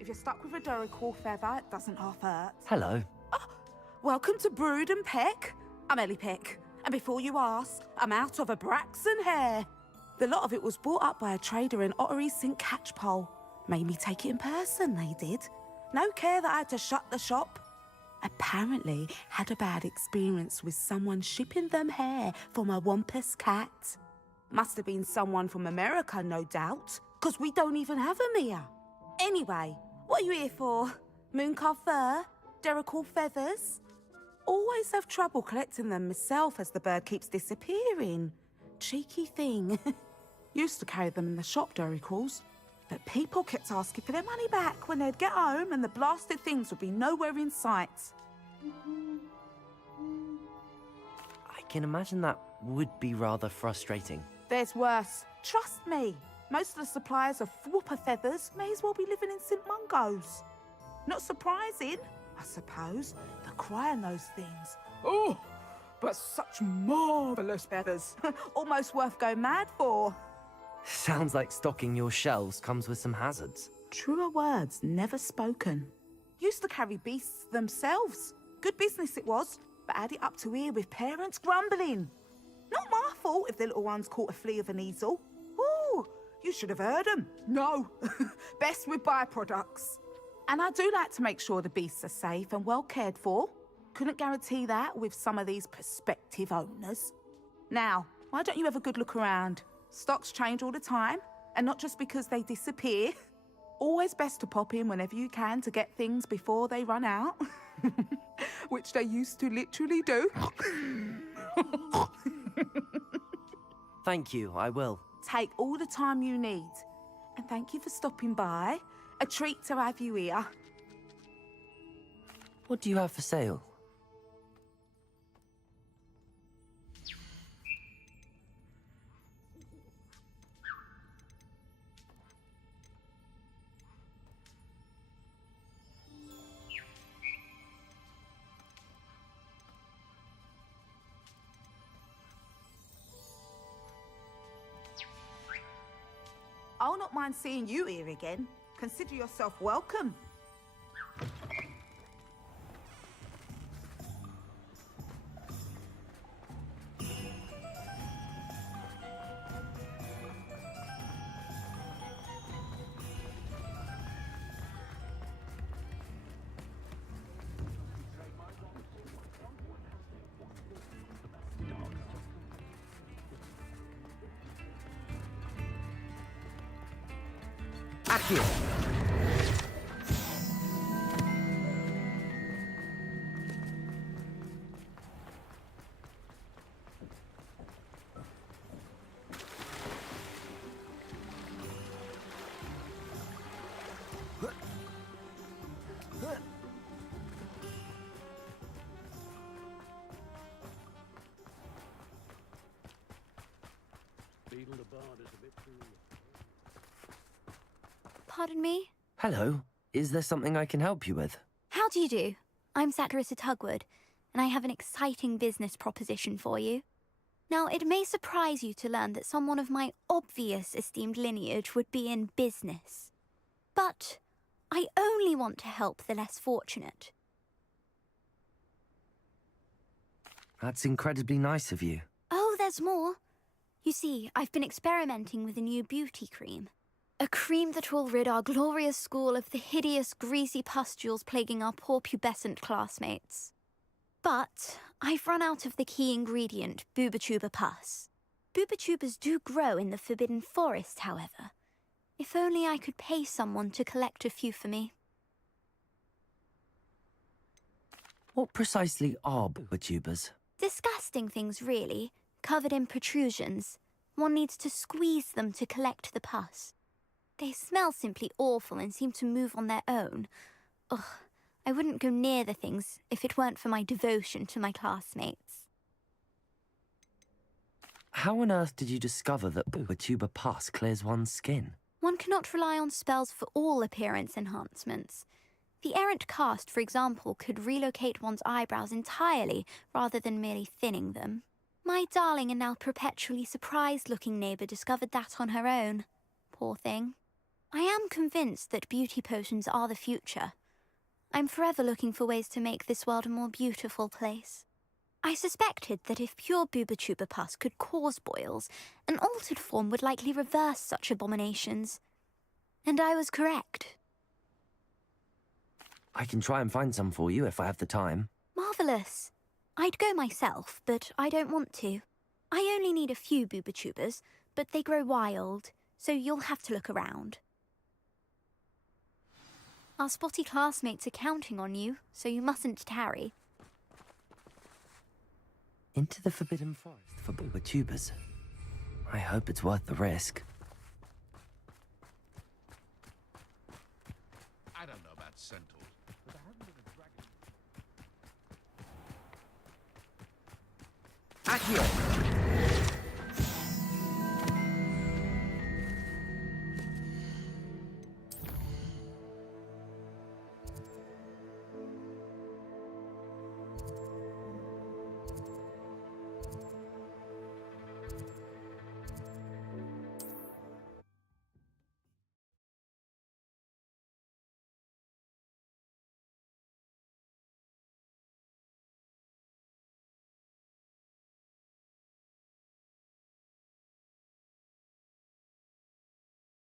If you're stuck with a Duracle feather, it doesn't half hurt. Hello. Welcome to Brood and Peck. I'm Ellie Peck. And before you ask, I'm out of a Braxton hair. The lot of it was bought up by a trader in Ottery St. Catchpole. Made me take it in person, they did. No care that I had to shut the shop. Apparently had a bad experience with someone shipping them hair for my Wampus cat. Must have been someone from America, no doubt, because we don't even have them here. Anyway, what are you here for? Mooncalf fur? Duracle feathers? Always have trouble collecting them myself as the bird keeps disappearing. Cheeky thing. Used to carry them in the shop, Duracles. But people kept asking for their money back when they'd get home and the blasted things would be nowhere in sight. I can imagine that would be rather frustrating. There's worse. Trust me. Most of the suppliers of whooper feathers may as well be living in St. Mungo's. Not surprising, I suppose, the cry on those things. Oh, but such marvellous feathers. Almost worth going mad for. Sounds like stocking your shelves comes with some hazards. Truer words never spoken. Used to carry beasts themselves. Good business it was, but add it up to here with parents grumbling. Not my fault if the little ones caught a flea of an easel. Ooh, you should have heard them. No, best with byproducts. And I do like to make sure the beasts are safe and well cared for. Couldn't guarantee that with some of these prospective owners. Now, why don't you have a good look around? Stocks change all the time, and not just because they disappear. Always best to pop in whenever you can to get things before they run out. Which they used to literally do. Thank you, I will. Take all the time you need. And thank you for stopping by. A treat to have you here. What do you have for sale? I'll not mind seeing you here again. Consider yourself welcome. Accio! Pardon me? Hello. Is there something I can help you with? How do you do? I'm Satirissa Tugwood, and I have an exciting business proposition for you. Now, it may surprise you to learn that someone of my obvious esteemed lineage would be in business. But I only want to help the less fortunate. That's incredibly nice of you. Oh, there's more. You see, I've been experimenting with a new beauty cream. A cream that will rid our glorious school of the hideous, greasy pustules plaguing our poor pubescent classmates. But I've run out of the key ingredient, Bubatuba pus. Bubatubas do grow in the Forbidden Forest, however. If only I could pay someone to collect a few for me. What precisely are Bubatubas? Disgusting things, really, covered in protrusions. One needs to squeeze them to collect the pus. They smell simply awful and seem to move on their own. Ugh, I wouldn't go near the things if it weren't for my devotion to my classmates. How on earth did you discover that Bubatuba pus clears one's skin? One cannot rely on spells for all appearance enhancements. The errant cast, for example, could relocate one's eyebrows entirely rather than merely thinning them. My darling and now perpetually surprised-looking neighbour discovered that on her own. Poor thing. I am convinced that beauty potions are the future. I'm forever looking for ways to make this world a more beautiful place. I suspected that if pure Booba pus could cause boils, an altered form would likely reverse such abominations. And I was correct. I can try and find some for you if I have the time. Marvellous. I'd go myself, but I don't want to. I only need a few Booba but they grow wild, so you'll have to look around. Our spotty classmates are counting on you, so you mustn't tarry. Into the Forbidden Forest for Bulbatubers. I hope it's worth the risk. I don't know about centaurs, but I haven't been a dragon. Accio!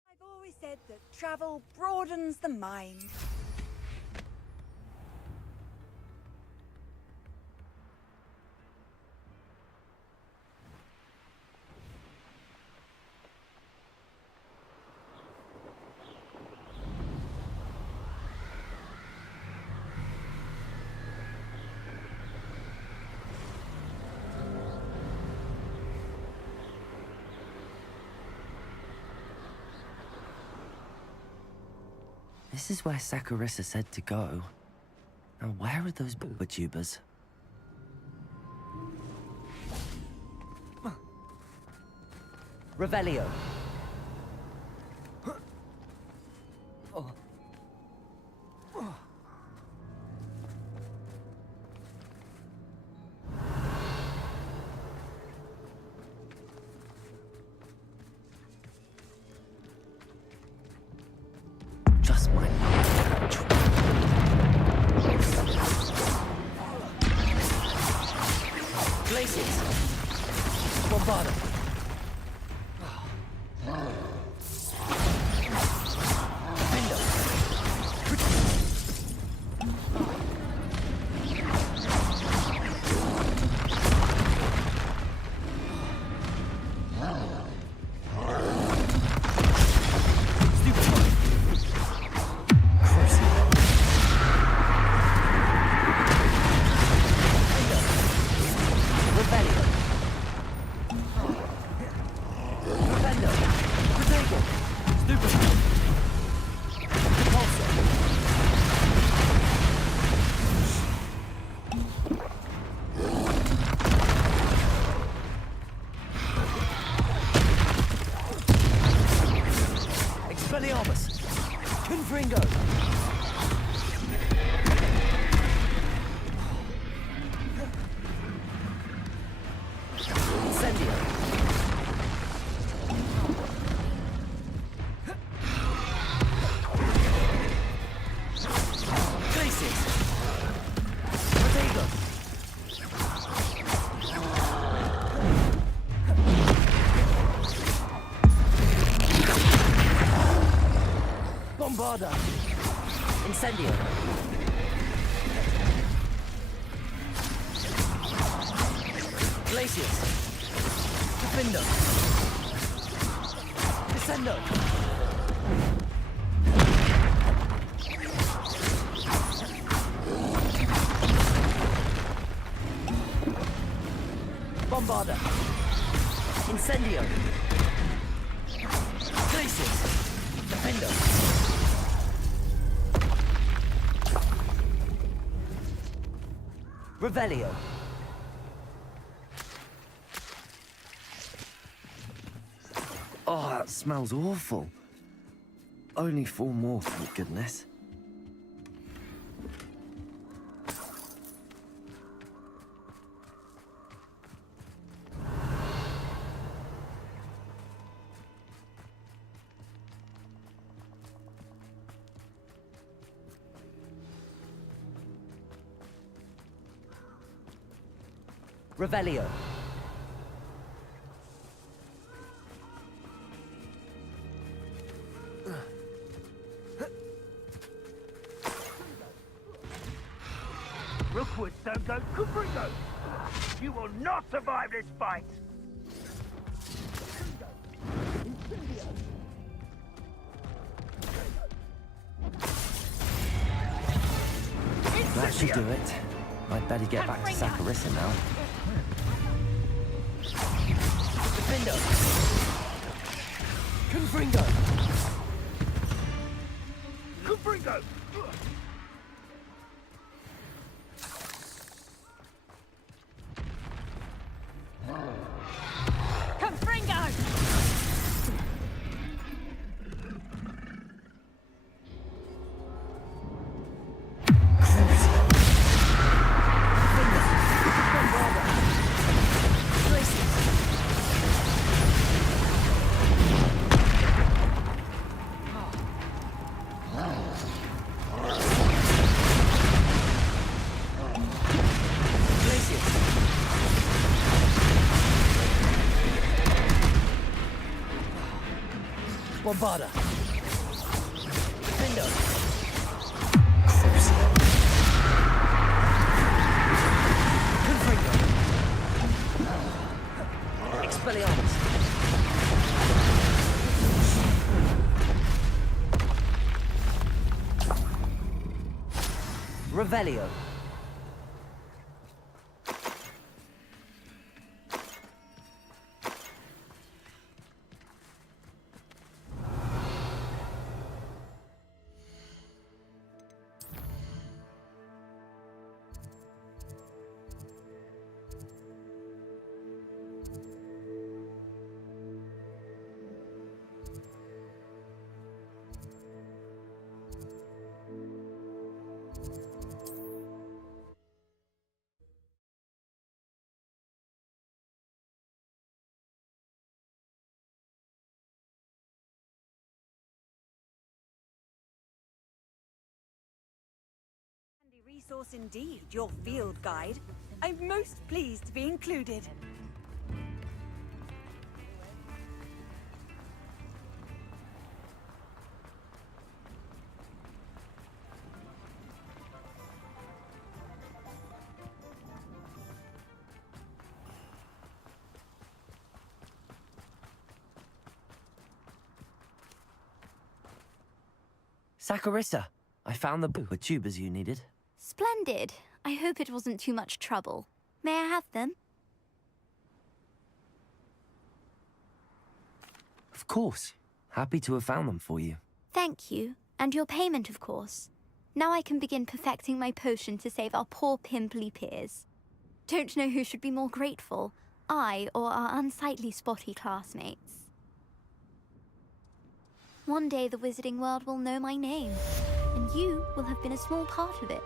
I've always said that travel broadens the mind. This is where Saccharissa said to go. Now where are those Bulbatubers? Revelio. Just my luck. Glaciers. Bombarda. Expelliarmus! Confringo! Incendio! Glaciers! Protego! Bombarda! Incendio! Glaciers! Defendo! Descendo! Bombarda! Incendio! Glaciers! Defendo! Revelio. Oh, that smells awful. Only 4 more, thank goodness. Revelio. Rookwood don't go Cupringo! You will not survive this fight! That should do it. I'd better get back to Saccharissa now. Defendo! Confringo! Cupringo! Bombarda. Defendo! Confringo! Expelliarmus! Revelio. Resource indeed, your field guide. I'm most pleased to be included. Saccharissa, I found the tubers you needed. Splendid. I hope it wasn't too much trouble. May I have them? Of course. Happy to have found them for you. Thank you. And your payment, of course. Now I can begin perfecting my potion to save our poor pimply peers. Don't know who should be more grateful, I or our unsightly spotty classmates. One day the wizarding world will know my name, and you will have been a small part of it.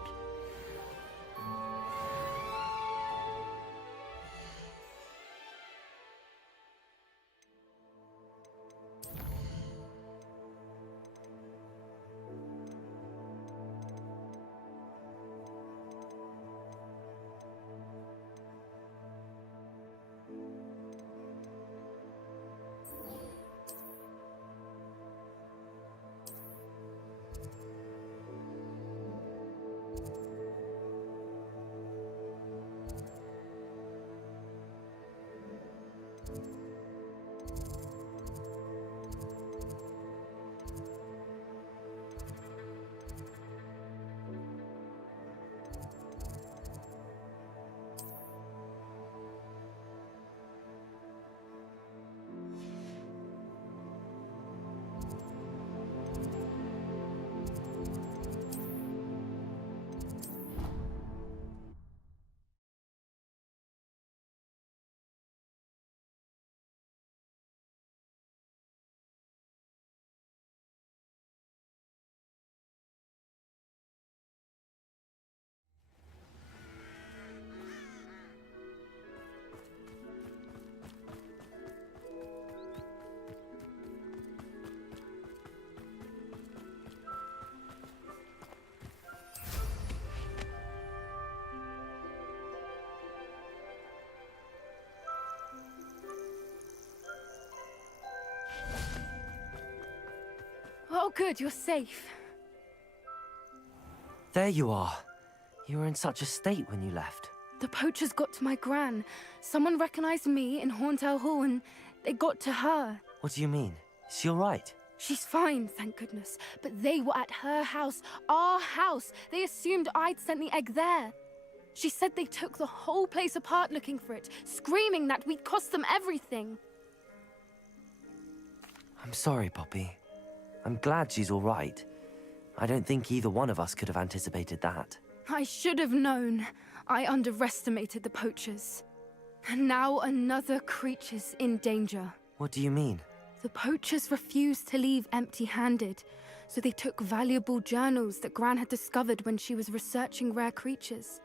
Oh, good, you're safe. There you are. You were in such a state when you left. The poachers got to my gran. Someone recognized me in Horntail Hall and they got to her. What do you mean? Is she all right? She's fine, thank goodness. But they were at her house, our house. They assumed I'd sent the egg there. She said they took the whole place apart looking for it, screaming that we'd cost them everything. I'm sorry, Poppy. I'm glad she's all right. I don't think either one of us could have anticipated that. I should have known. I underestimated the poachers. And now another creature's in danger. What do you mean? The poachers refused to leave empty-handed, so they took valuable journals that Gran had discovered when she was researching rare creatures.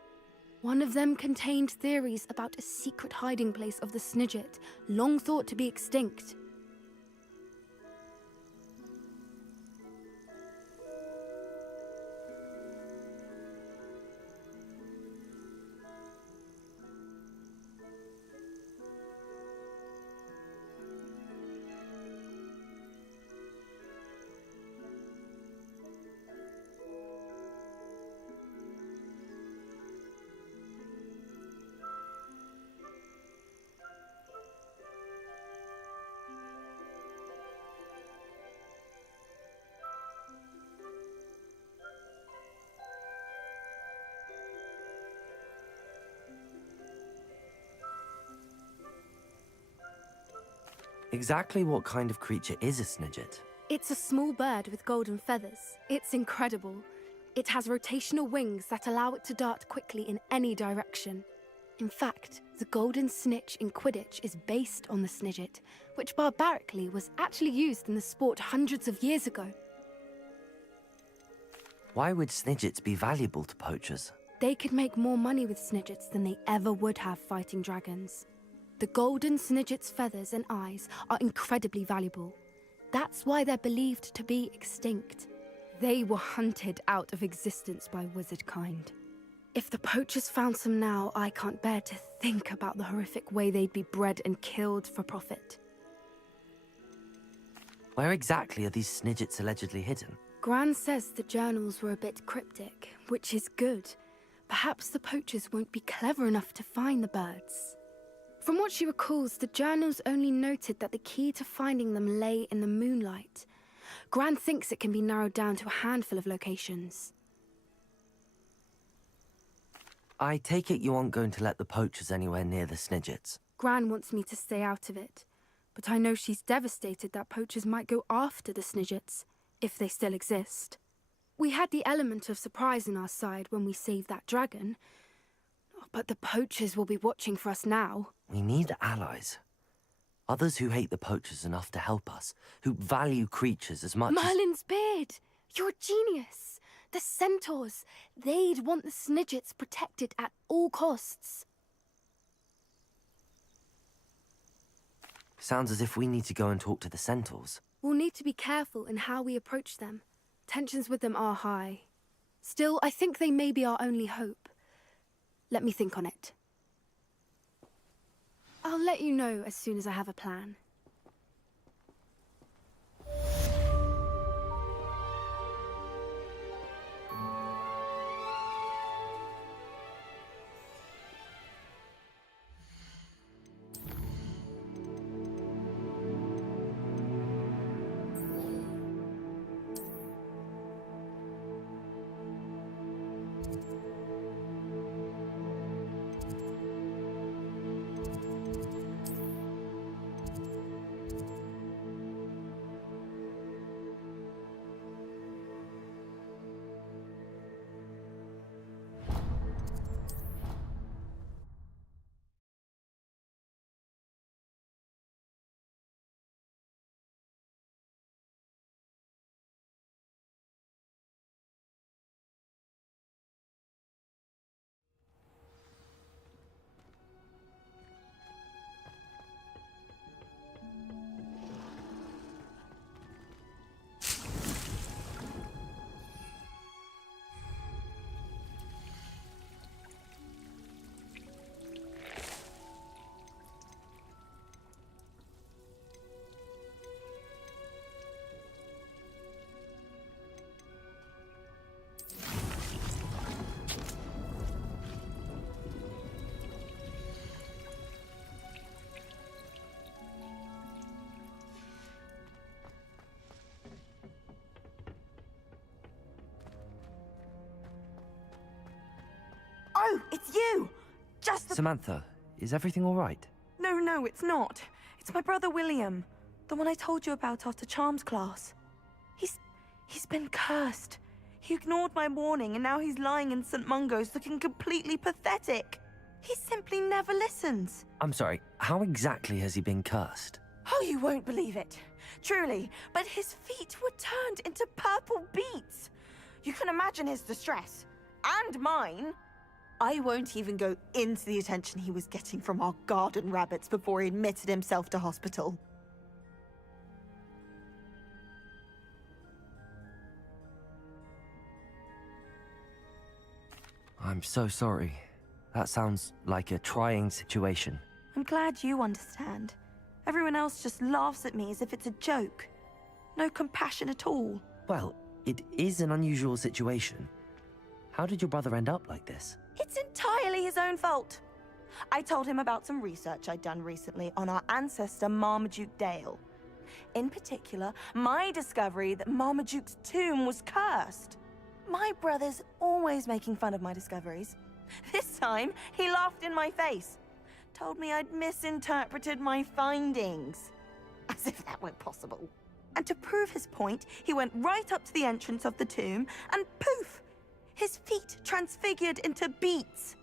One of them contained theories about a secret hiding place of the Snidget, long thought to be extinct. Exactly what kind of creature is a Snidget? It's a small bird with golden feathers. It's incredible. It has rotational wings that allow it to dart quickly in any direction. In fact, the golden snitch in Quidditch is based on the Snidget, which barbarically was actually used in the sport hundreds of years ago. Why would Snidgets be valuable to poachers? They could make more money with Snidgets than they ever would have fighting dragons. The golden Snidget's feathers and eyes are incredibly valuable. That's why they're believed to be extinct. They were hunted out of existence by wizard kind. If the poachers found some now, I can't bear to think about the horrific way they'd be bred and killed for profit. Where exactly are these Snidgets allegedly hidden? Gran says the journals were a bit cryptic, which is good. Perhaps the poachers won't be clever enough to find the birds. From what she recalls, the journals only noted that the key to finding them lay in the moonlight. Gran thinks it can be narrowed down to a handful of locations. I take it you aren't going to let the poachers anywhere near the Snidgets. Gran wants me to stay out of it, but I know she's devastated that poachers might go after the Snidgets, if they still exist. We had the element of surprise on our side when we saved that dragon, but the poachers will be watching for us now. We need allies. Others who hate the poachers enough to help us, who value creatures as much Merlin's beard! You're a genius! The centaurs! They'd want the Snidgets protected at all costs. Sounds as if we need to go and talk to the centaurs. We'll need to be careful in how we approach them. Tensions with them are high. Still, I think they may be our only hope. Let me think on it. I'll let you know as soon as I have a plan. No, it's you! Just the... Samantha, is everything all right? No, it's not. It's my brother William. The one I told you about after Charms class. He's been cursed. He ignored my warning and now he's lying in St. Mungo's looking completely pathetic. He simply never listens. I'm sorry, how exactly has he been cursed? Oh, you won't believe it. Truly, but his feet were turned into purple beets. You can imagine his distress. And mine. I won't even go into the attention he was getting from our garden rabbits before he admitted himself to hospital. I'm so sorry. That sounds like a trying situation. I'm glad you understand. Everyone else just laughs at me as if it's a joke. No compassion at all. Well, it is an unusual situation. How did your brother end up like this? It's entirely his own fault. I told him about some research I'd done recently on our ancestor Marmaduke Dale. In particular, my discovery that Marmaduke's tomb was cursed. My brother's always making fun of my discoveries. This time, he laughed in my face. Told me I'd misinterpreted my findings. As if that were possible. And to prove his point, he went right up to the entrance of the tomb and poof! His feet transfigured into beets.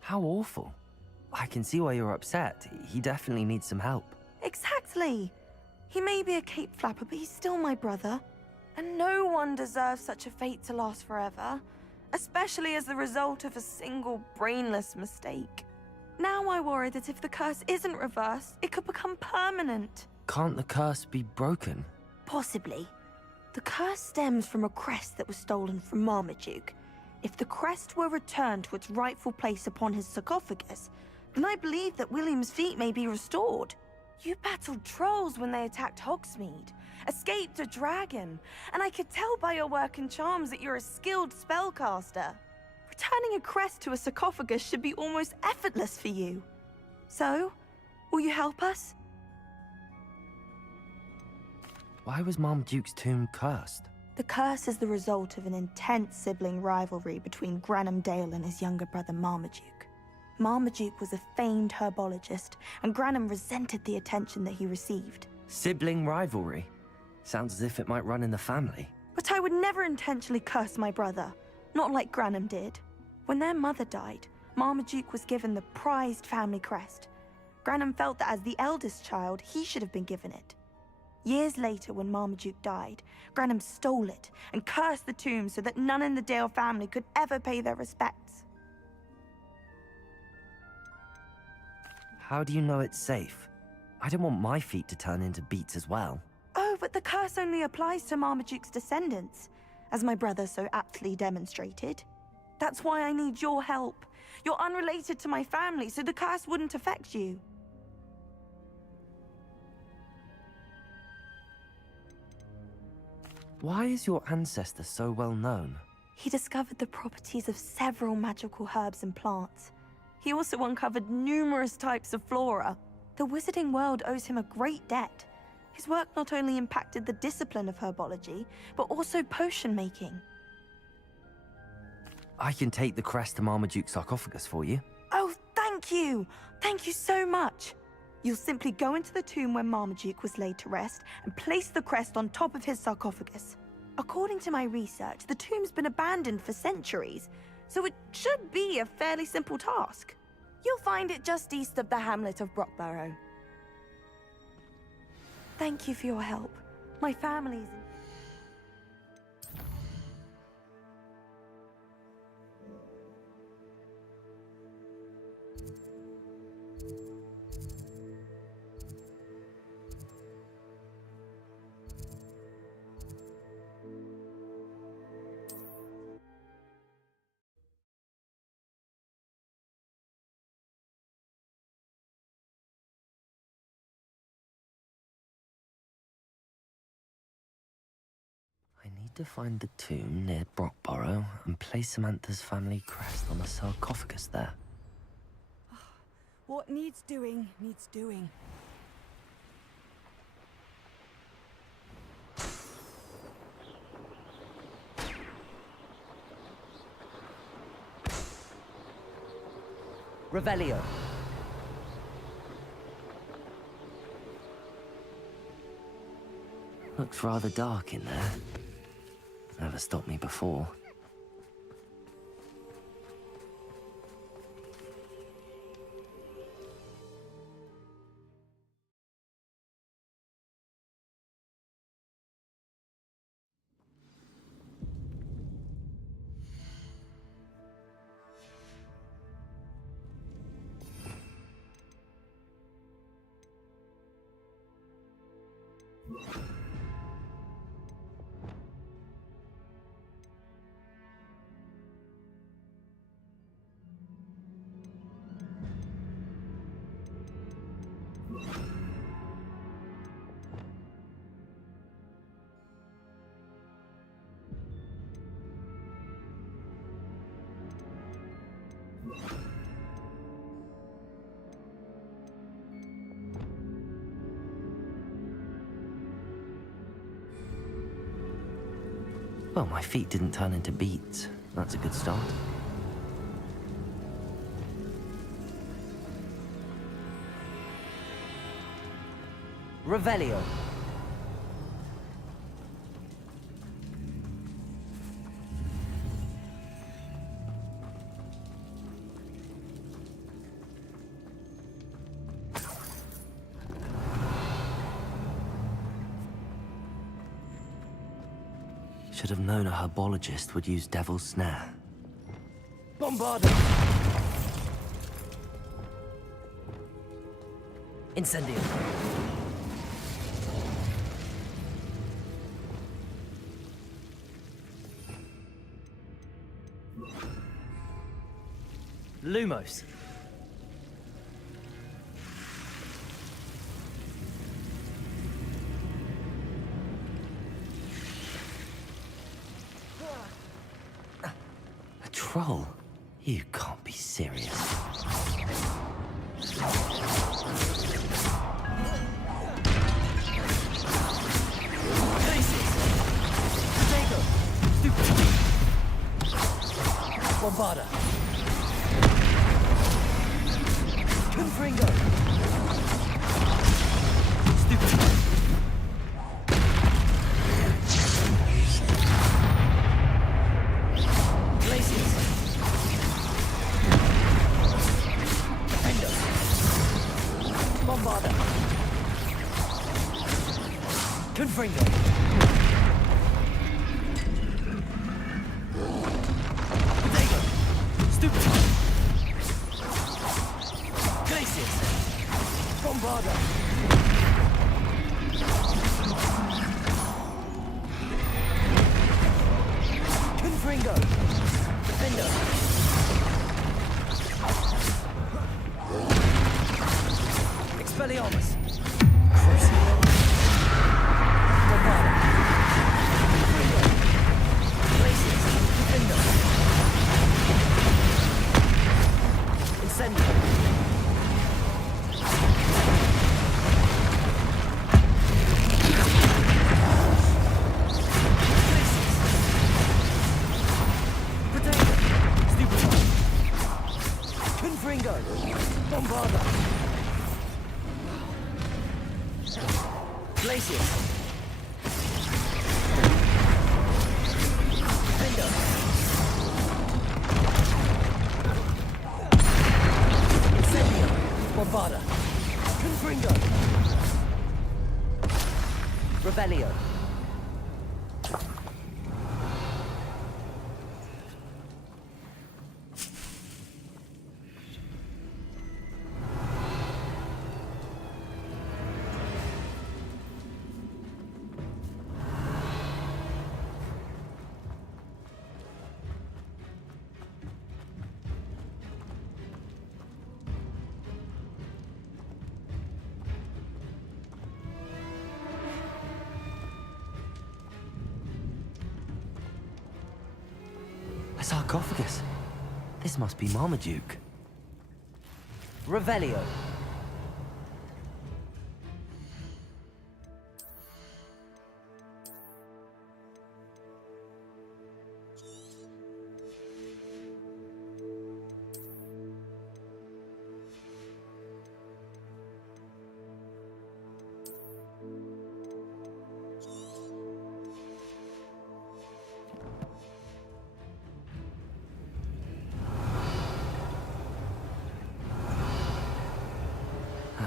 How awful. I can see why you're upset. He definitely needs some help. Exactly. He may be a cape flapper, but he's still my brother. And no one deserves such a fate to last forever, especially as the result of a single brainless mistake. Now I worry that if the curse isn't reversed, it could become permanent. Can't the curse be broken? Possibly. The curse stems from a crest that was stolen from Marmaduke. If the crest were returned to its rightful place upon his sarcophagus, then I believe that William's feet may be restored. You battled trolls when they attacked Hogsmeade, escaped a dragon, and I could tell by your work in charms that you're a skilled spellcaster. Returning a crest to a sarcophagus should be almost effortless for you. So, will you help us? Why was Marmaduke's tomb cursed? The curse is the result of an intense sibling rivalry between Granham Dale and his younger brother Marmaduke. Marmaduke was a famed herbologist, and Granham resented the attention that he received. Sibling rivalry? Sounds as if it might run in the family. But I would never intentionally curse my brother, not like Granham did. When their mother died, Marmaduke was given the prized family crest. Granham felt that as the eldest child, he should have been given it. Years later, when Marmaduke died, Granham stole it and cursed the tomb so that none in the Dale family could ever pay their respects. How do you know it's safe? I don't want my feet to turn into beets as well. Oh, but the curse only applies to Marmaduke's descendants, as my brother so aptly demonstrated. That's why I need your help. You're unrelated to my family, so the curse wouldn't affect you. Why is your ancestor so well known? He discovered the properties of several magical herbs and plants. He also uncovered numerous types of flora. The wizarding world owes him a great debt. His work not only impacted the discipline of herbology, but also potion making. I can take the crest to Marmaduke's sarcophagus for you. Oh, thank you! Thank you so much! You'll simply go into the tomb where Marmaduke was laid to rest and place the crest on top of his sarcophagus. According to my research, the tomb's been abandoned for centuries, so it should be a fairly simple task. You'll find it just east of the hamlet of Brockborough. Thank you for your help. My family's in... I need to find the tomb near Brockborough and place Samantha's family crest on the sarcophagus there. What needs doing, needs doing. Revelio. Looks rather dark in there. Never stopped me before. Well, my feet didn't turn into beets. That's a good start. Revelio. Should have known a herbologist would use Devil's Snare. Bombarda! Incendio. Lumos. A troll? You can't be serious. Bombarda. Confringo. Stupid. Glaciers. Defendo. Bombarda. Confringo. Bombarda! Confringo! Defendo! Expelliarmus! Crucible! Bombarda! Confringo! Glaciers! Defendo! Incendio! Confringo! Bombarda! Glaciers! Defendo! Incendio! Bombarda! Confringo! Revelio! A sarcophagus. This must be Marmaduke. Revelio.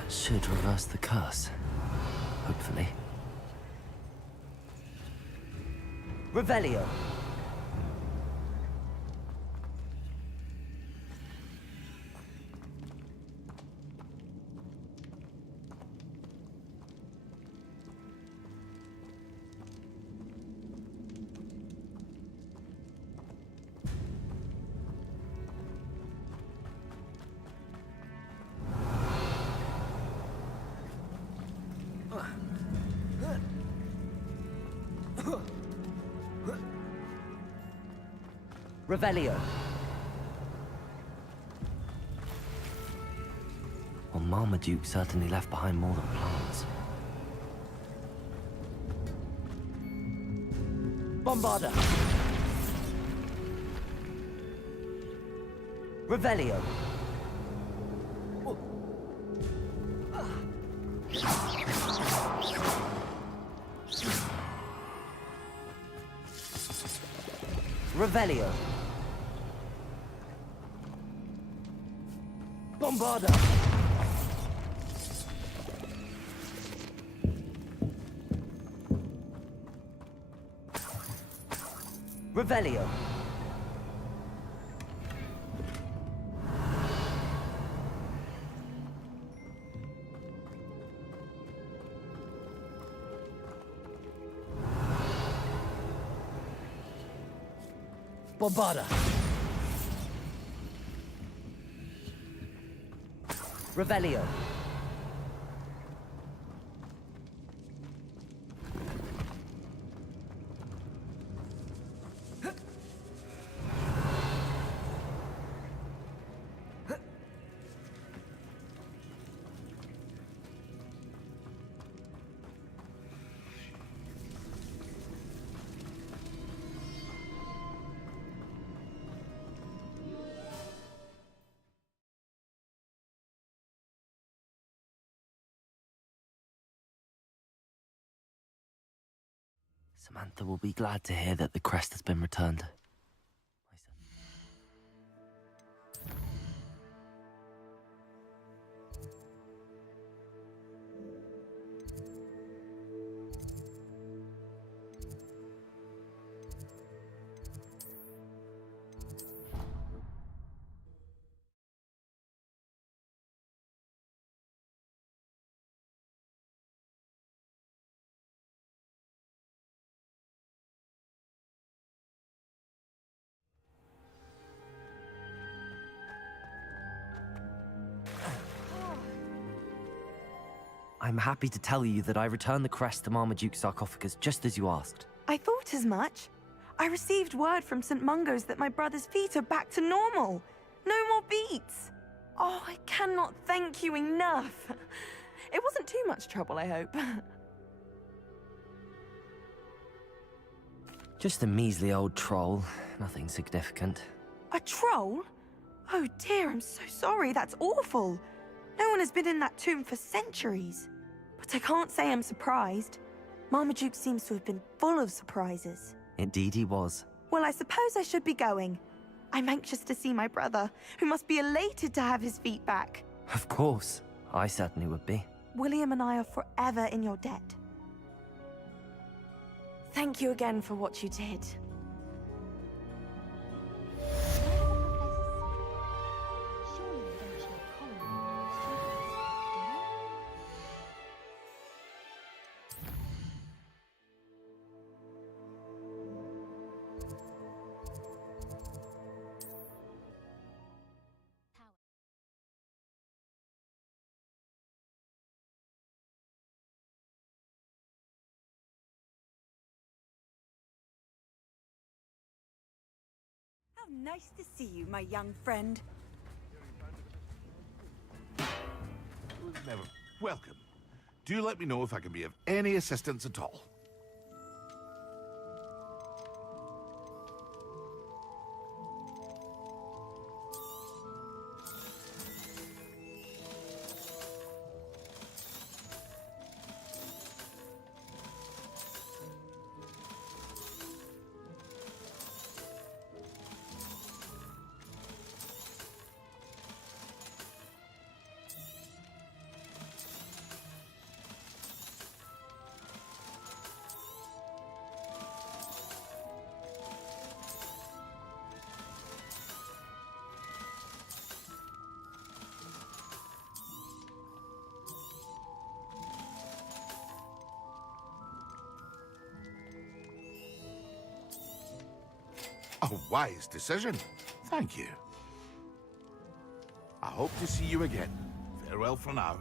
That should reverse the curse. Hopefully. Revelio. Revelio. Well, Marmaduke certainly left behind more than plants. Bombarda. Revelio. Revelio. Bombarda. Revelio. Bombarda. Revelio. Samantha will be glad to hear that the crest has been returned. I'm happy to tell you that I returned the crest to Marmaduke's sarcophagus just as you asked. I thought as much. I received word from St. Mungo's that my brother's feet are back to normal. No more beats. Oh, I cannot thank you enough. It wasn't too much trouble, I hope. Just a measly old troll. Nothing significant. A troll? Oh dear, I'm so sorry. That's awful. No one has been in that tomb for centuries. But I can't say I'm surprised. Marmaduke seems to have been full of surprises. Indeed he was. Well, I suppose I should be going. I'm anxious to see my brother, who must be elated to have his feet back. Of course. I certainly would be. William and I are forever in your debt. Thank you again for what you did. How nice to see you, my young friend. Never. Welcome. Do let me know if I can be of any assistance at all. A wise decision. Thank you. I hope to see you again. Farewell for now.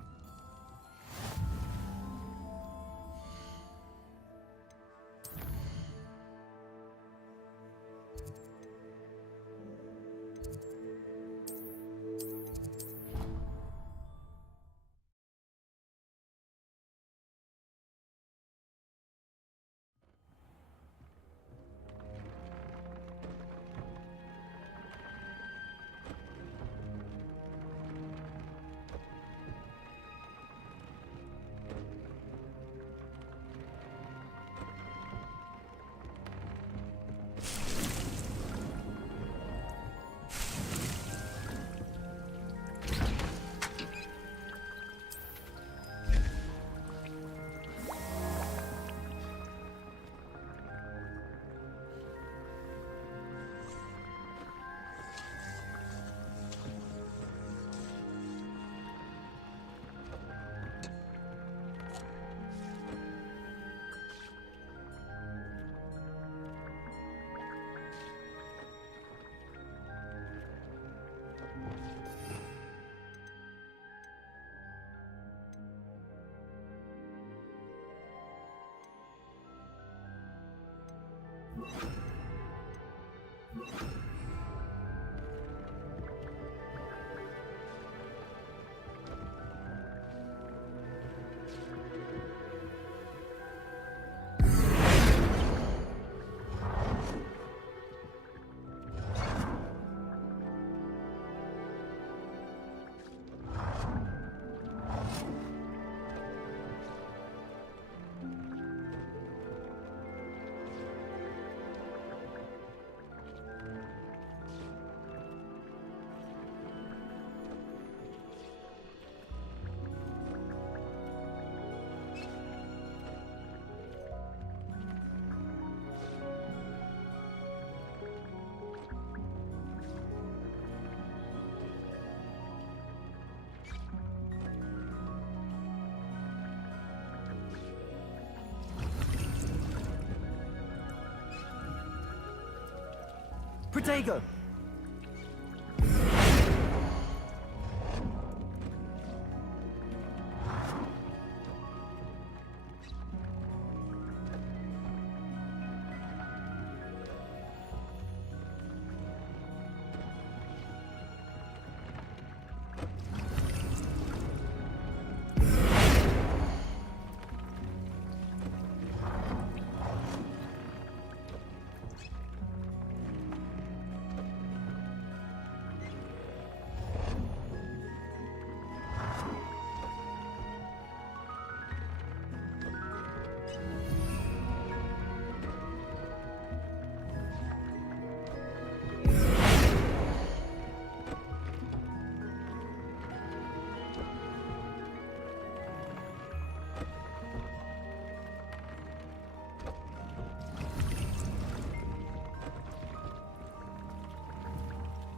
Protego!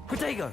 Protego!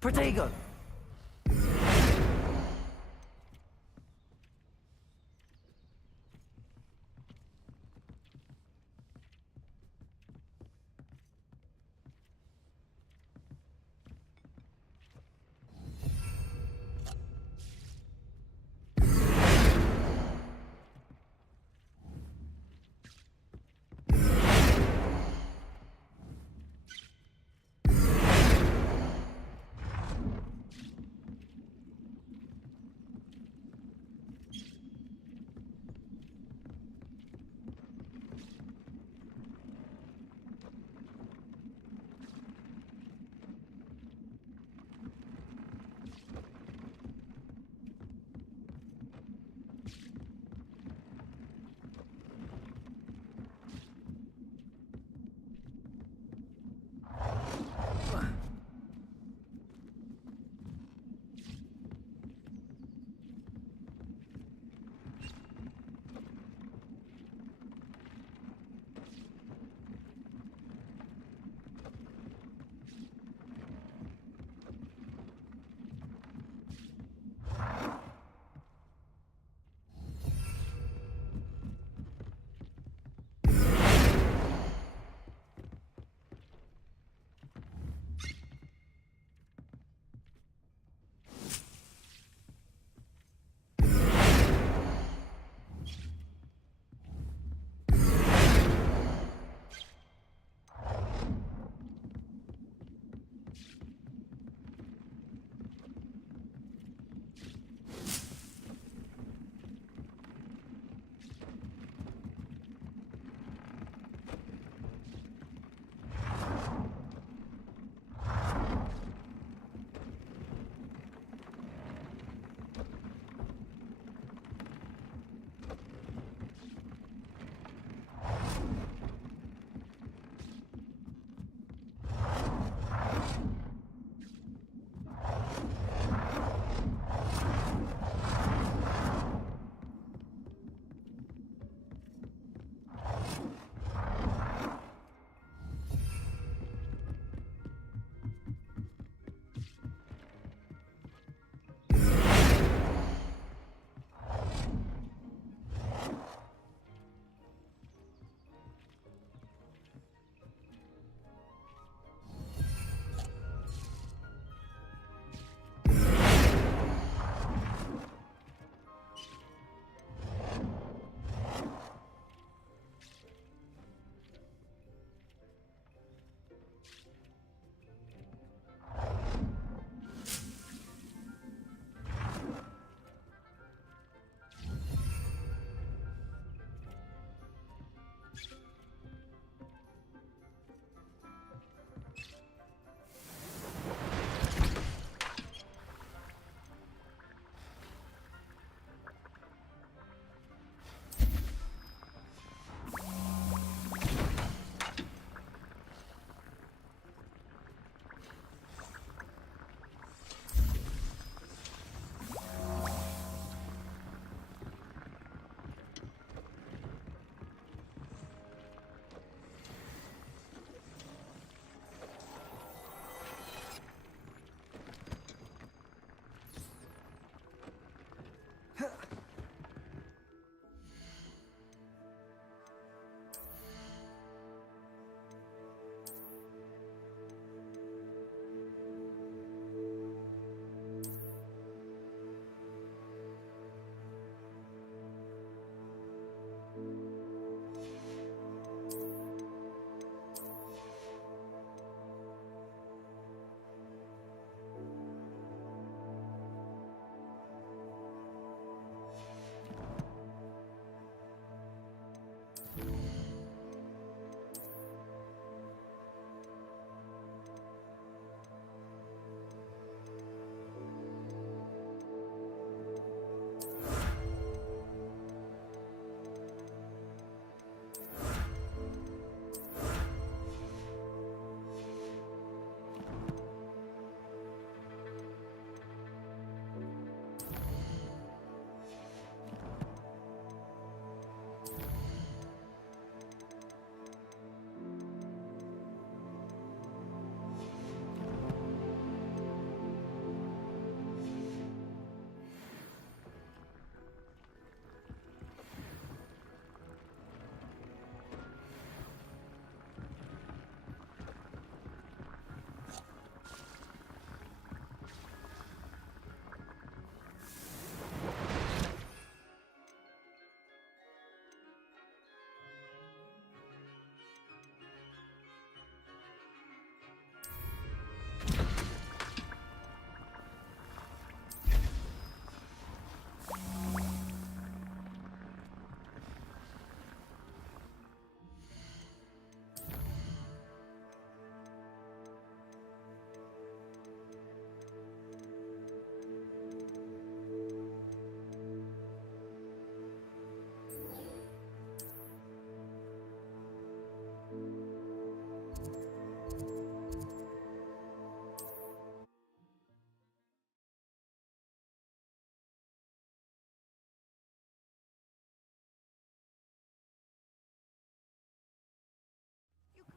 Protego!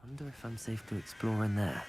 Wonder if I'm safe to explore in there.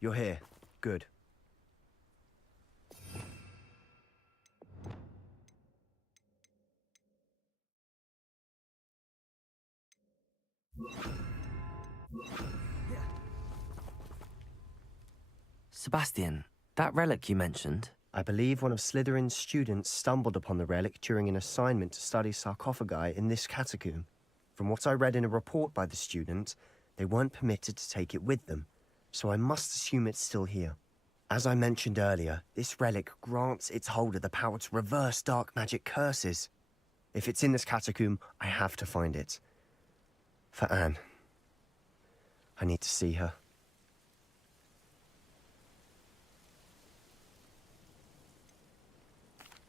You're here. Good. Sebastian, that relic you mentioned. I believe one of Slytherin's students stumbled upon the relic during an assignment to study sarcophagi in this catacomb. From what I read in a report by the student, they weren't permitted to take it with them, so I must assume it's still here. As I mentioned earlier, this relic grants its holder the power to reverse dark magic curses. If it's in this catacomb, I have to find it. For Anne. I need to see her.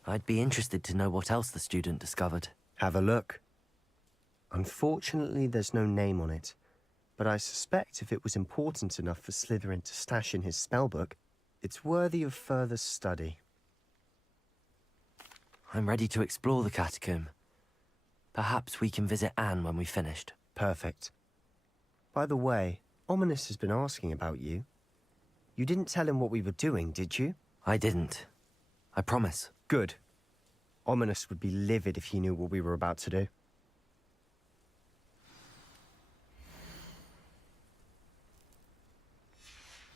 I'd be interested to know what else the student discovered. Have a look. Unfortunately, there's no name on it, but I suspect if it was important enough for Slytherin to stash in his spellbook, it's worthy of further study. I'm ready to explore the catacomb. Perhaps we can visit Anne when we've finished. Perfect. By the way, Ominous has been asking about you. You didn't tell him what we were doing, did you? I didn't. I promise. Good. Ominous would be livid if he knew what we were about to do.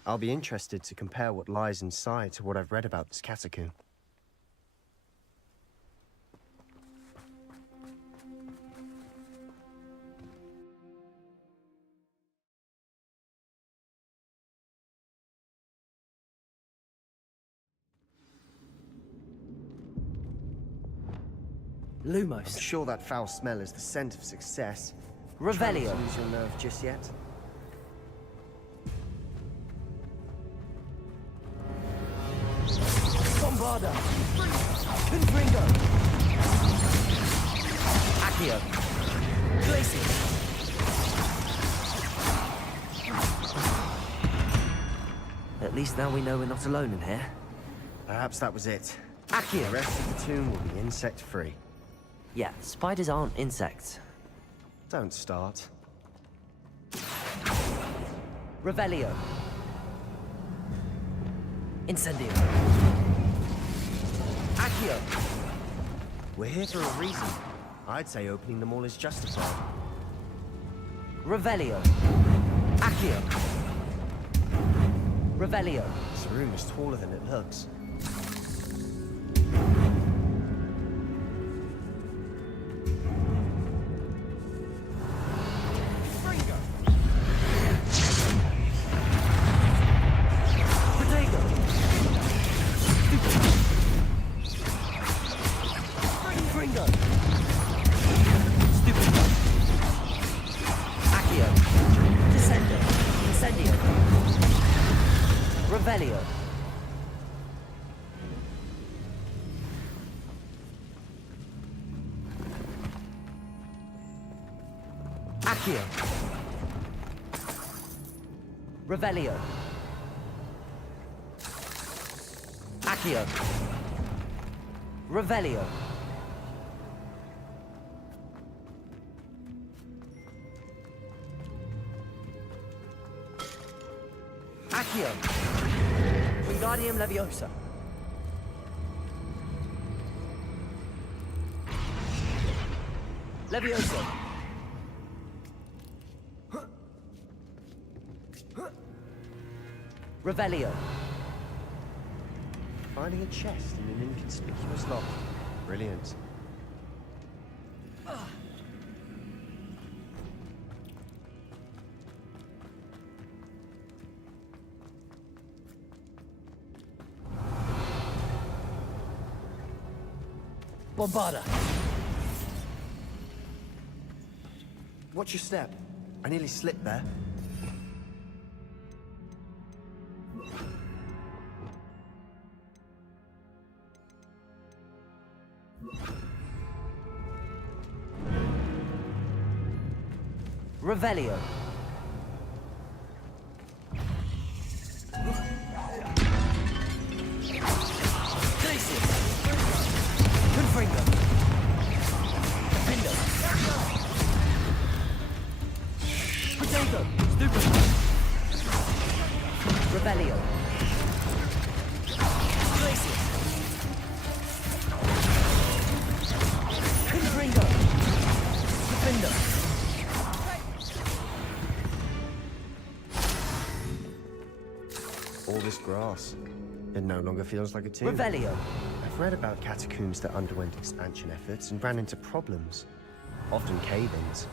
I'll be interested to compare what lies inside to what I've read about this catacomb. Lumos. I'm sure that foul smell is the scent of success. Revelio. Trying to lose your nerve just yet? Bombarda. Confringo. Accio. Glacier. At least now we know we're not alone in here. Perhaps that was it. Accio. The rest of the tomb will be insect-free. Yeah, spiders aren't insects. Don't start. Revelio. Incendio. Accio. We're here for a reason. I'd say opening them all is justified. Revelio. Accio. Revelio. This room is taller than it looks. Revelio. Accio. Revelio. Accio. Revelio. Accio. Wingardium Leviosa. Leviosa. Revelio. Finding a chest in an inconspicuous lock. Brilliant. Bombarda. Watch your step. I nearly slipped there. Revelio. Confringo. Pindo. Potato. Stupid. Rebellion. Glacius. Confringo. Defender. All this grass. It no longer feels like a tomb. Revelio. I've read about catacombs that underwent expansion efforts and ran into problems. Often cave-ins.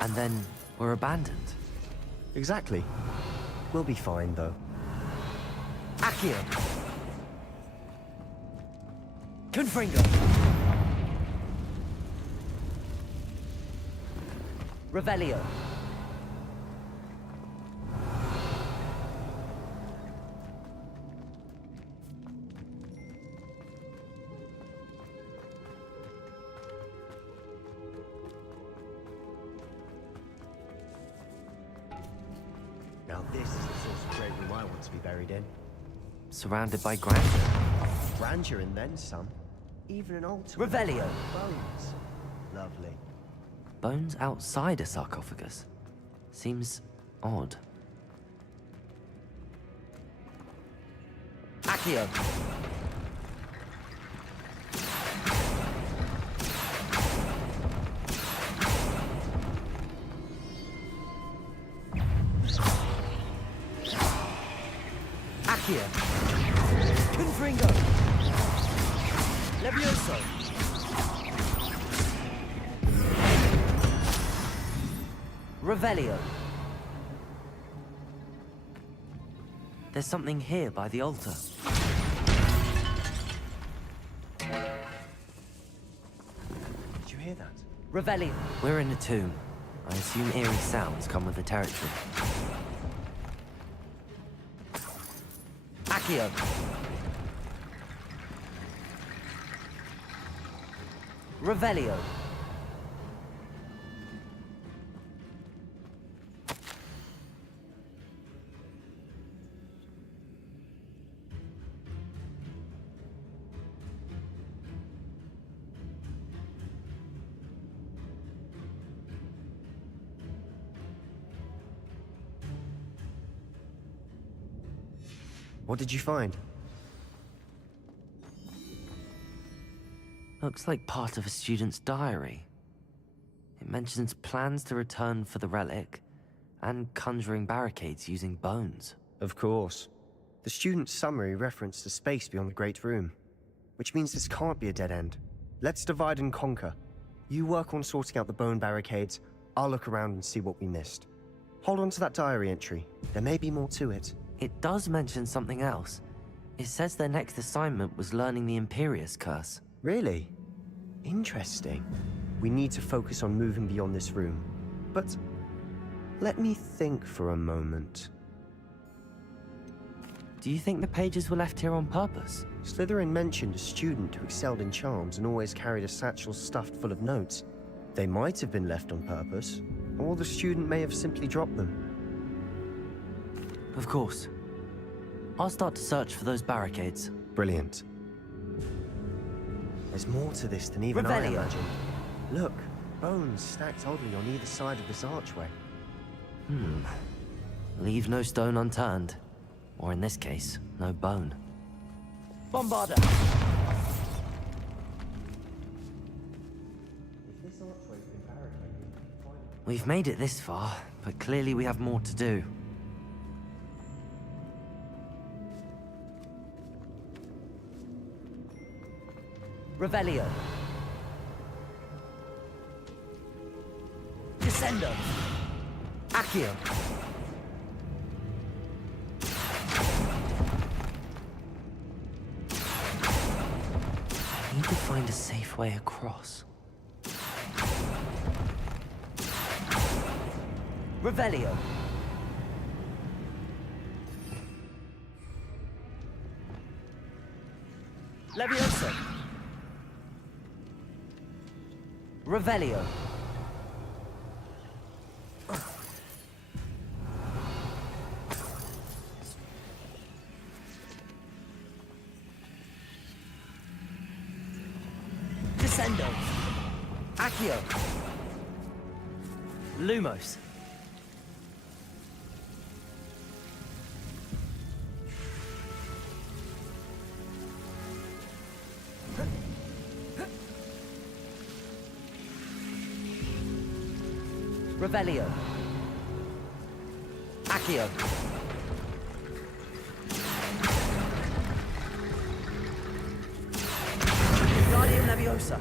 And then were abandoned. Exactly. We'll be fine, though. Accio. Confringo. Revelio. Now this is the sort of grave room I want to be buried in. Surrounded by grandeur. Grandeur and then some. Even an altar. Revelio. Bones. Lovely. Bones outside a sarcophagus. Seems odd. Accio. Accio. Confringo. Levioso. Revelio. There's something here by the altar. Did you hear that? Revelio. We're in a tomb. I assume eerie sounds come with the territory. Accio. Revelio. What did you find? Looks like part of a student's diary. It mentions plans to return for the relic and conjuring barricades using bones. Of course. The student's summary referenced a space beyond the Great Room, which means this can't be a dead end. Let's divide and conquer. You work on sorting out the bone barricades, I'll look around and see what we missed. Hold on to that diary entry. There may be more to it. It does mention something else. It says their next assignment was learning the Imperius Curse. Really? Interesting. We need to focus on moving beyond this room. But let me think for a moment. Do you think the pages were left here on purpose? Slytherin mentioned a student who excelled in charms and always carried a satchel stuffed full of notes. They might have been left on purpose, or the student may have simply dropped them. Of course. I'll start to search for those barricades. Brilliant. There's more to this than even I imagined. Look, bones stacked oddly on either side of this archway. Leave no stone unturned. Or in this case, no bone. Bombarda. We've made it this far, but clearly we have more to do. Revelio. Descendo. Accio. I need to find a safe way across. Revelio. Levioso. Revelio. Descendo. Accio. Lumos. Revelio. Accio. Wingardium Leviosa.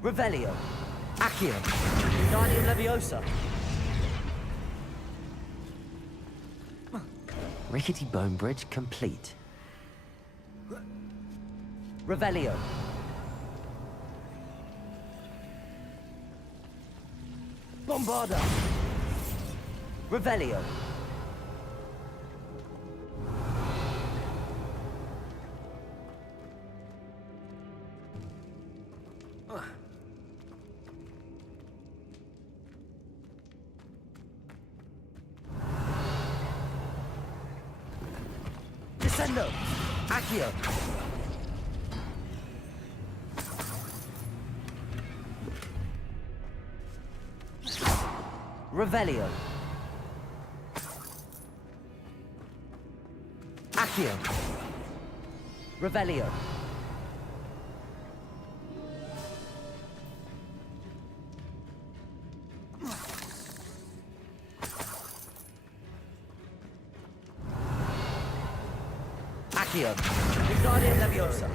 Revelio. Accio. Wingardium Leviosa. Rickety bone bridge complete. Revelio. Bombarda. Revelio. Descendo. Accio. Revelio. Accio. Revelio. Accio. Wingardium Leviosa.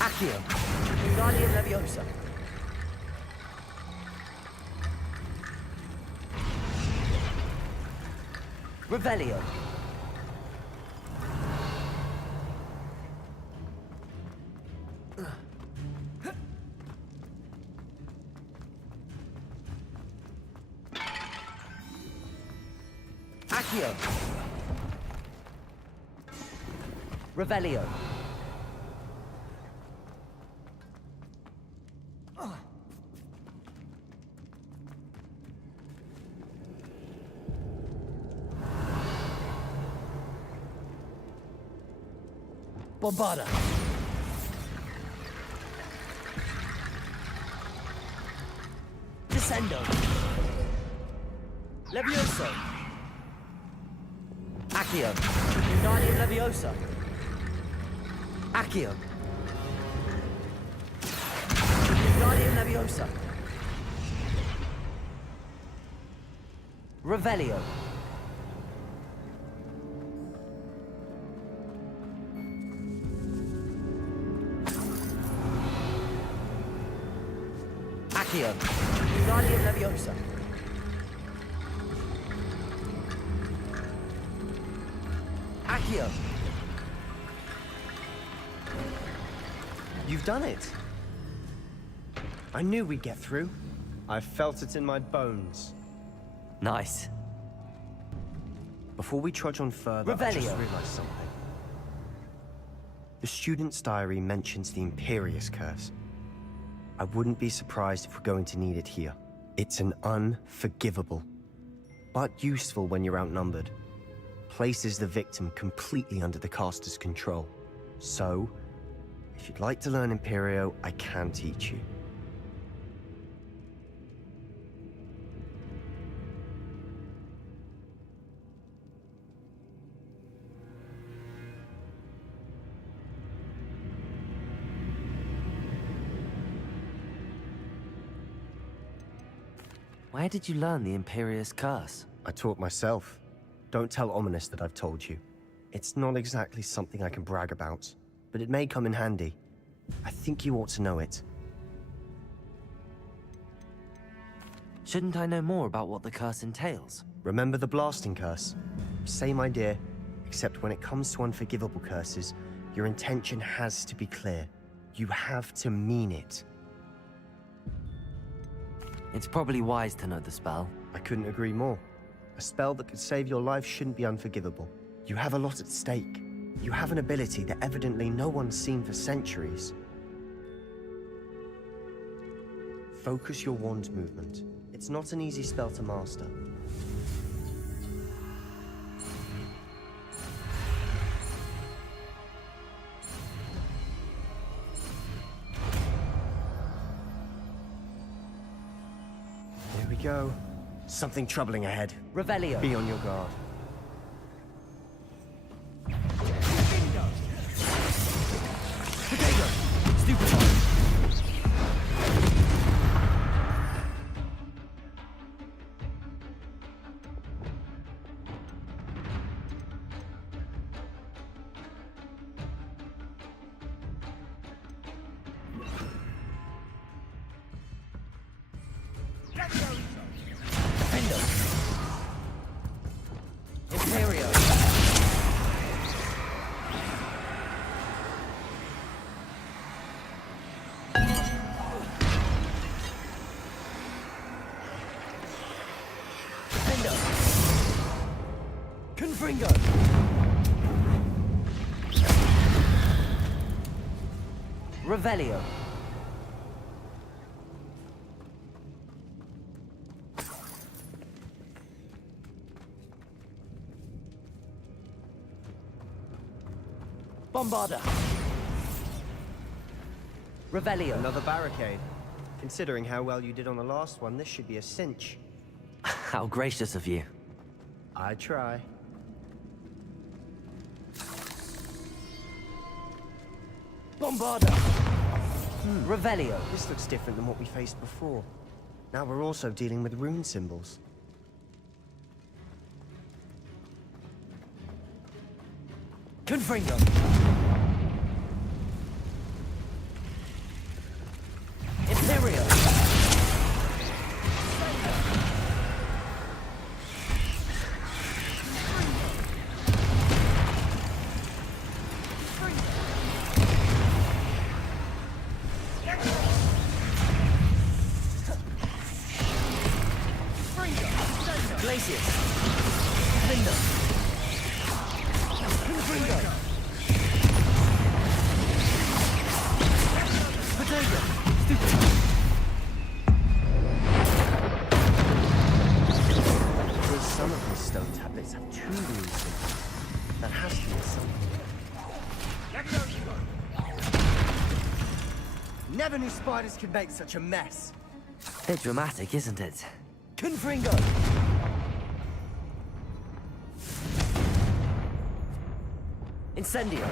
Accio. Wingardium Leviosa. Revelio. Accio. Revelio. Bombarda. Descendo. Levioso. Accio. Wingardium Leviosa. Accio. Wingardium Leviosa. Revelio. Accio. Wingardium Leviosa. Accio. You've done it. I knew we'd get through. I felt it in my bones. Nice. Before we trudge on further, I just Revelio. realized something. The student's diary mentions the Imperious Curse. I wouldn't be surprised if we're going to need it here. It's an unforgivable, but useful when you're outnumbered. Places the victim completely under the caster's control. So, if you'd like to learn Imperio, I can teach you. Where did you learn the Imperious Curse? I taught myself. Don't tell Ominous that I've told you. It's not exactly something I can brag about, but it may come in handy. I think you ought to know it. Shouldn't I know more about what the curse entails? Remember the blasting curse? Same idea, except when it comes to unforgivable curses, your intention has to be clear. You have to mean it. It's probably wise to know the spell. I couldn't agree more. A spell that could save your life shouldn't be unforgivable. You have a lot at stake. You have an ability that evidently no one's seen for centuries. Focus your wand movement. It's not an easy spell to master. go. Something troubling ahead. Revelio. Be on your guard. Potato. Stupefy. Imperio. Defendo. Confringo. Revelio. Bombarda. Revelio. Another barricade. Considering how well you did on the last one, this should be a cinch. How gracious of you. I try. Bombarda. Revelio. This looks different than what we faced before. Now we're also dealing with rune symbols. Confringo. Imperio. Glacius. Lindo. Confringo. Potato. Stupid. Because some of these stone tablets have two rune symbols. That has to be something. Never knew spiders could make such a mess. Bit dramatic, isn't it? Confringo. Incendio.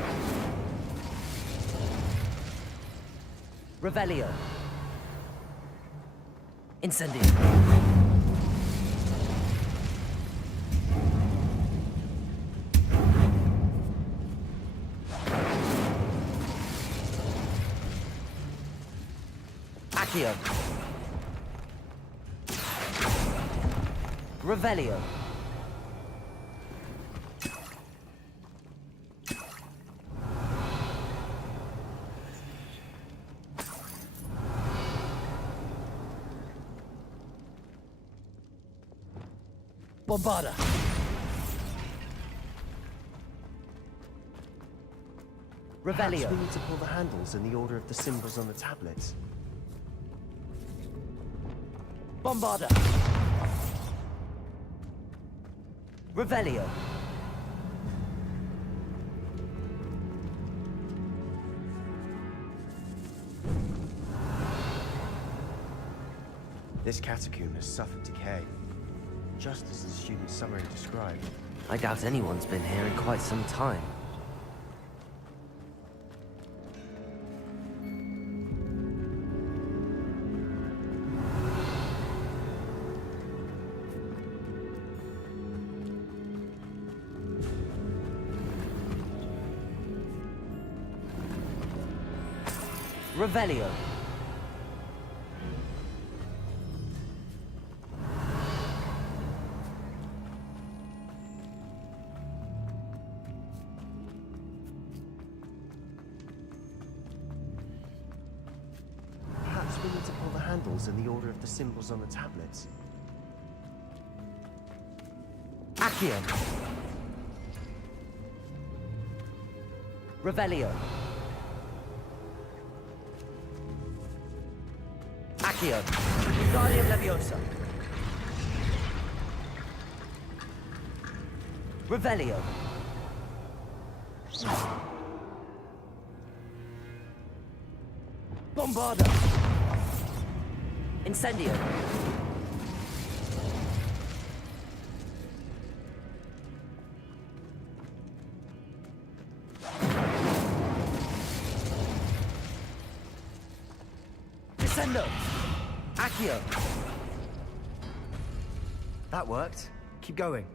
Revelio. Incendio. Accio. Revelio. Bombarda. Perhaps Revelio. we need to pull the handles in the order of the symbols on the tablets. Bombarda. Revelio. This catacomb has suffered decay, just as the student's summary described. I doubt anyone's been here in quite some time. Revelio. Perhaps we need to pull the handles in the order of the symbols on the tablets. Accio. Revelio. Accio. Wingardium Leviosa. Revelio. Bombarda. Incendio. Incendio! Accio! That worked. Keep going.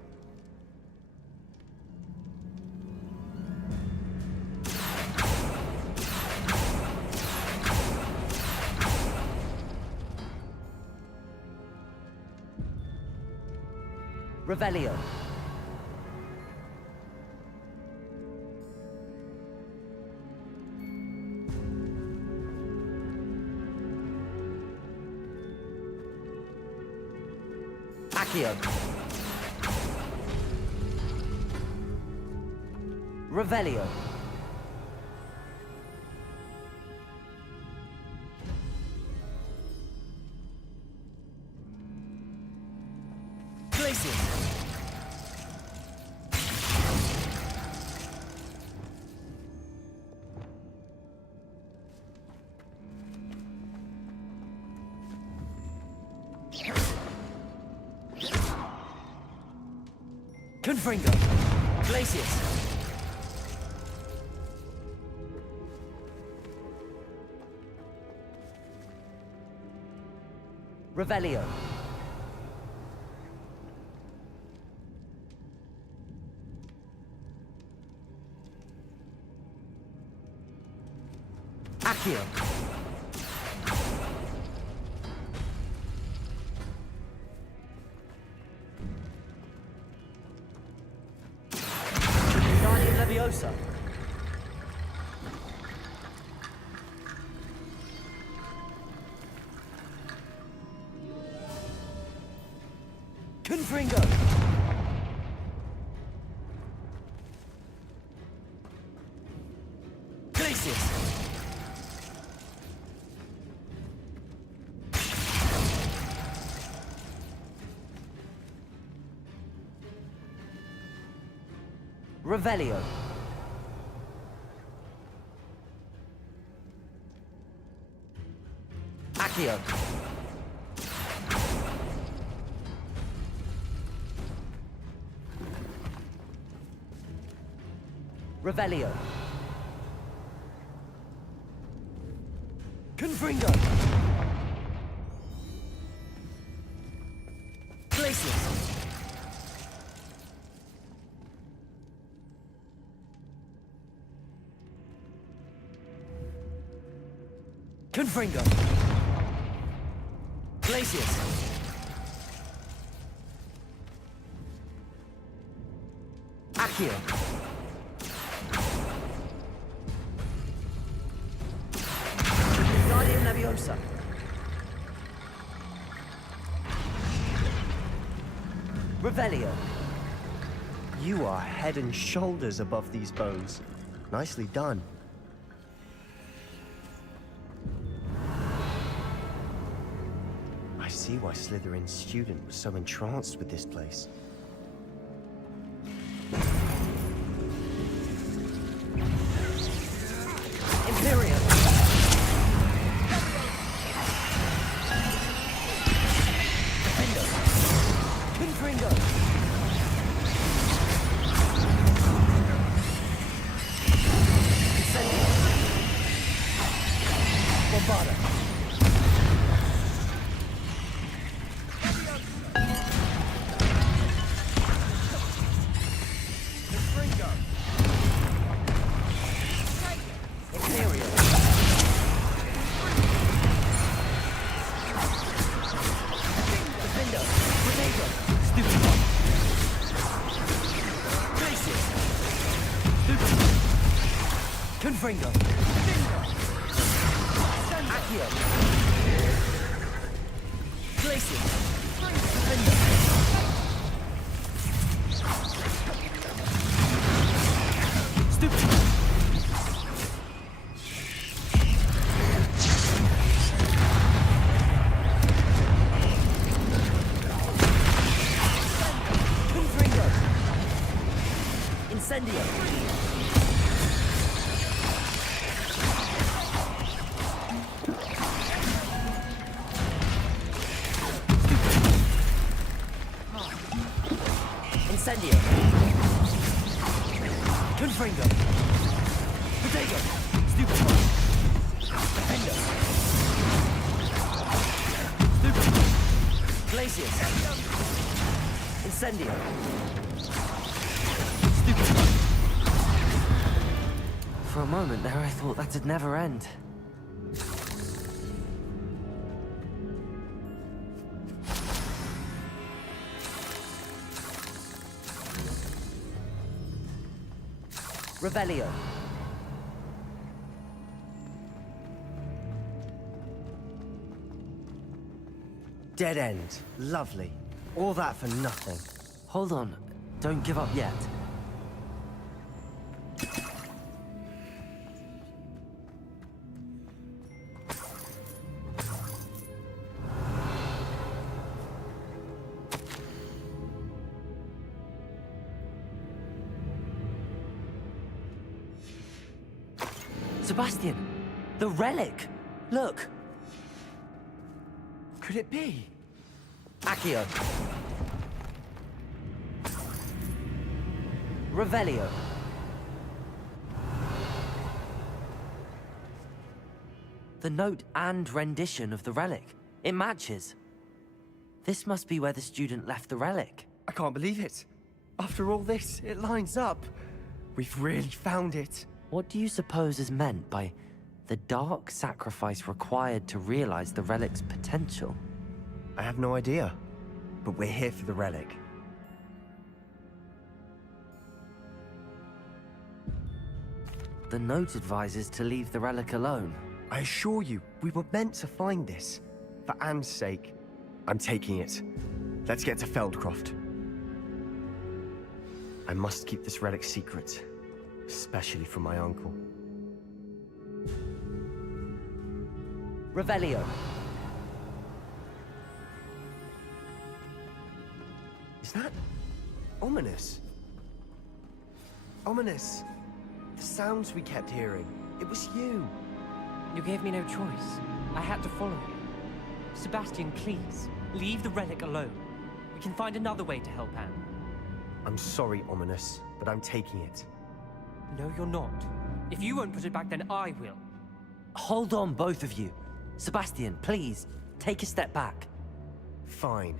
Revelio. Accio. Revelio. Glacius. Confringo. Glacius. Revelio. Accio. Guardian Leviosa. Confringo. Glacius. Revelio. Accio. Revelio. Confringo. Glacius. Confringo. Glacius. Accio. Guardian Leviosa. Revelio. You are head and shoulders above these bones. Nicely done. I see why Slytherin's student was so entranced with this place. Imperium. Confringo. Incendio. Bombarda. Confringo. Accio. Glacius. Stupid. Confringo. Incendio. Incendio. Confringo. Potato. Stupefy. Defender. Glacius! Incendio! For a moment there, I thought that'd never end. Revelio! Dead end. Lovely. All that for nothing. Hold on. Don't give up yet. Sebastian! The relic! Look! Could it be? Accio! Revelio! The note and rendition of the relic. It matches. This must be where the student left the relic. I can't believe it. After all this, it lines up. We've really found it. What do you suppose is meant by the dark sacrifice required to realize the relic's potential? I have no idea, but we're here for the relic. The note advises to leave the relic alone. I assure you, we were meant to find this. For Anne's sake, I'm taking it. Let's get to Feldcroft. I must keep this relic secret, especially from my uncle. Revelio! Is that ominous? Ominous. The sounds we kept hearing. It was you. You gave me no choice. I had to follow you. Sebastian, please, leave the relic alone. We can find another way to help Anne. I'm sorry, Ominous, but I'm taking it. No, you're not. If you won't put it back, then I will. Hold on, both of you. Sebastian, please, take a step back. Fine,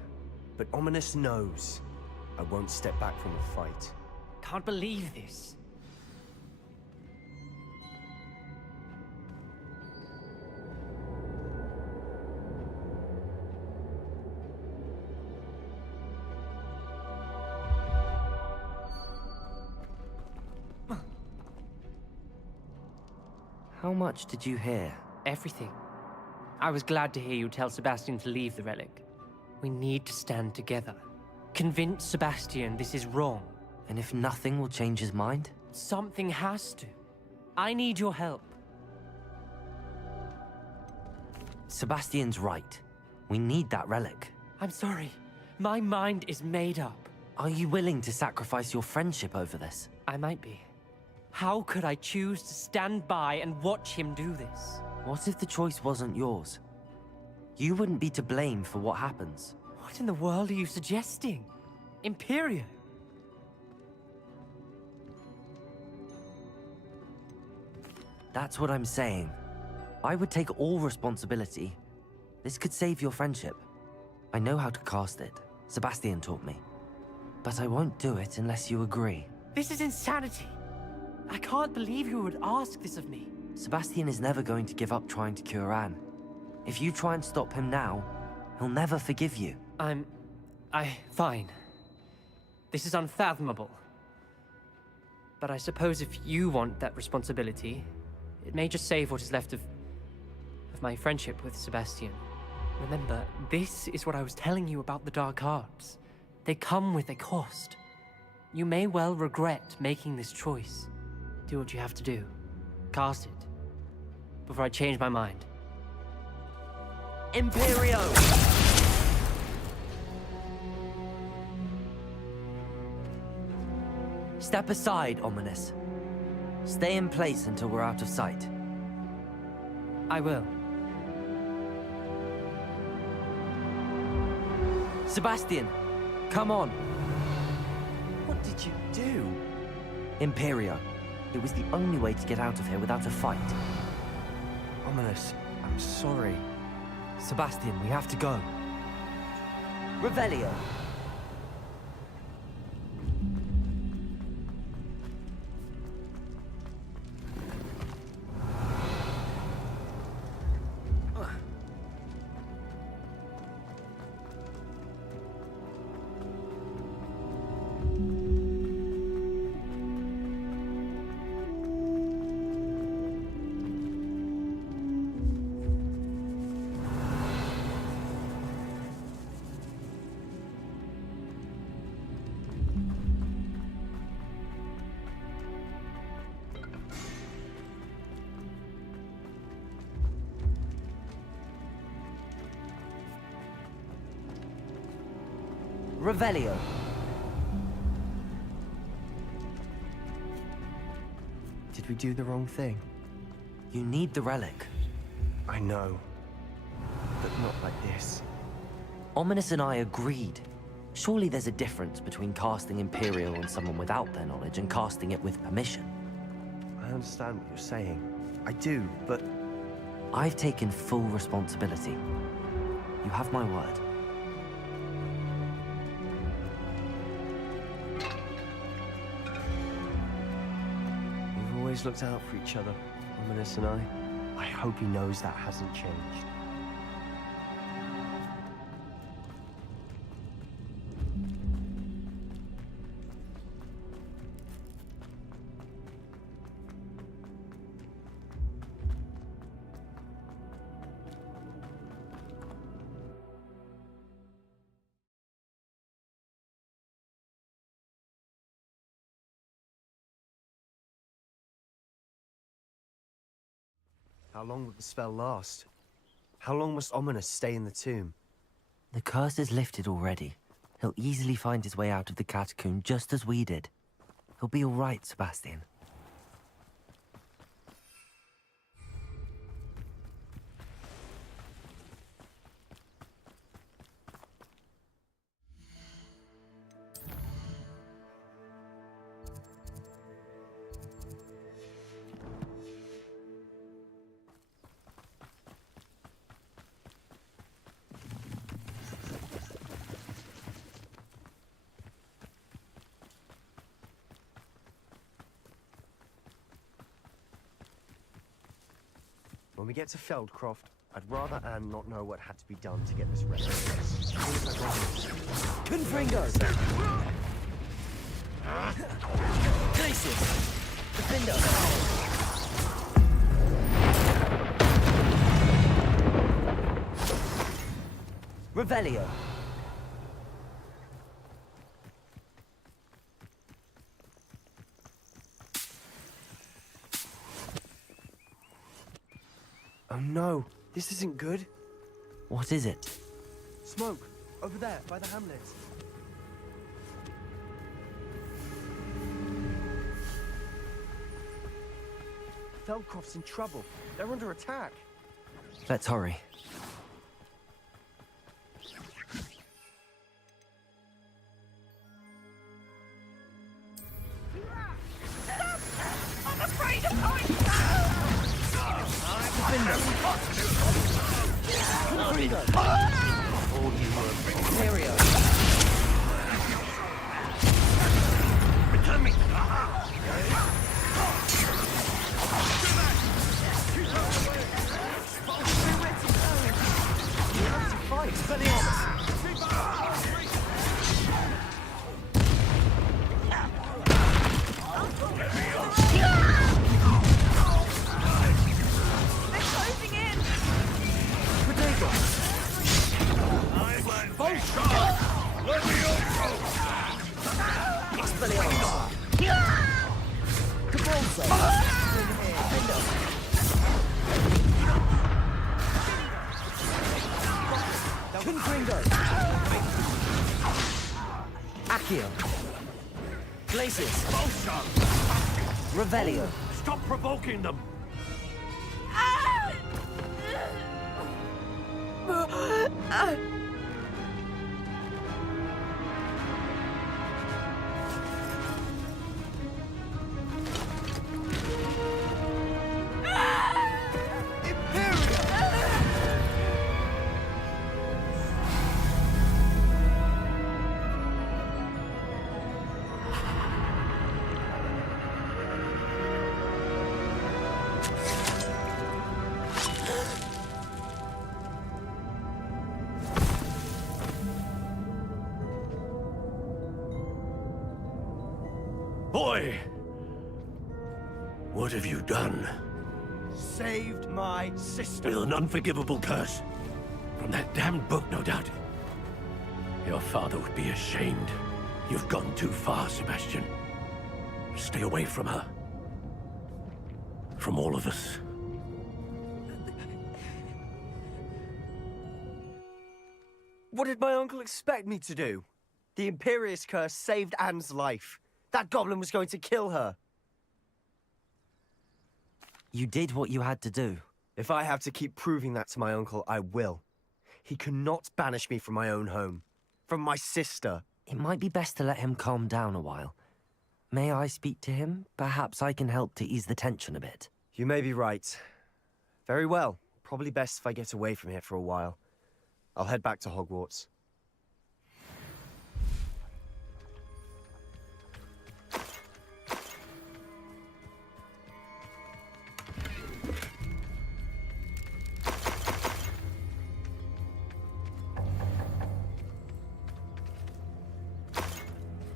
but Ominous knows I won't step back from a fight. Can't believe this. How much did you hear? Everything. I was glad to hear you tell Sebastian to leave the relic. We need to stand together. Convince Sebastian this is wrong. And if nothing will change his mind? Something has to. I need your help. Sebastian's right. We need that relic. I'm sorry. My mind is made up. Are you willing to sacrifice your friendship over this? I might be. How could I choose to stand by and watch him do this? What if the choice wasn't yours? You wouldn't be to blame for what happens. What in the world are you suggesting? Imperio? That's what I'm saying. I would take all responsibility. This could save your friendship. I know how to cast it. Sebastian taught me. But I won't do it unless you agree. This is insanity. I can't believe you would ask this of me. Sebastian is never going to give up trying to cure Anne. If you try and stop him now, he'll never forgive you. Fine. This is unfathomable. But I suppose if you want that responsibility, it may just save what is left of my friendship with Sebastian. Remember, this is what I was telling you about the dark arts. They come with a cost. You may well regret making this choice. Do what you have to do. Cast it. Before I change my mind. Imperio! Step aside, Ominous. Stay in place until we're out of sight. I will. Sebastian, come on. What did you do? Imperio. It was the only way to get out of here without a fight. Ominous, I'm sorry. Sebastian, we have to go. Revelio. Revelio. Did we do the wrong thing? You need the relic. I know. But not like this. Ominous and I agreed. Surely there's a difference between casting Imperial on someone without their knowledge and casting it with permission. I understand what you're saying. I do, but... I've taken full responsibility. You have my word. We've always looked out for each other, Ominous and I. I hope he knows that hasn't changed. How long will the spell last? How long must Ominous stay in the tomb? The curse is lifted already. He'll easily find his way out of the catacomb just as we did. He'll be all right, Sebastian. When we get to Feldcroft, I'd rather Anne not know what had to be done to get this ready. Confringo! Glacius! Defender! Revelio! Oh no, this isn't good. What is it? Smoke, over there, by the hamlet. Feldcroft's in trouble. They're under attack. Let's hurry. I'm afraid of going Return me! Accio. Glacius. Revelio. Stop provoking them! Boy! What have you done? Saved my sister. With an unforgivable curse. From that damned book, no doubt. Your father would be ashamed. You've gone too far, Sebastian. Stay away from her. From all of us. What did my uncle expect me to do? The Imperious curse saved Anne's life. That goblin was going to kill her. You did what you had to do. If I have to keep proving that to my uncle, I will. He cannot banish me from my own home. From my sister. It might be best to let him calm down a while. May I speak to him? Perhaps I can help to ease the tension a bit. You may be right. Very well. Probably best if I get away from here for a while. I'll head back to Hogwarts.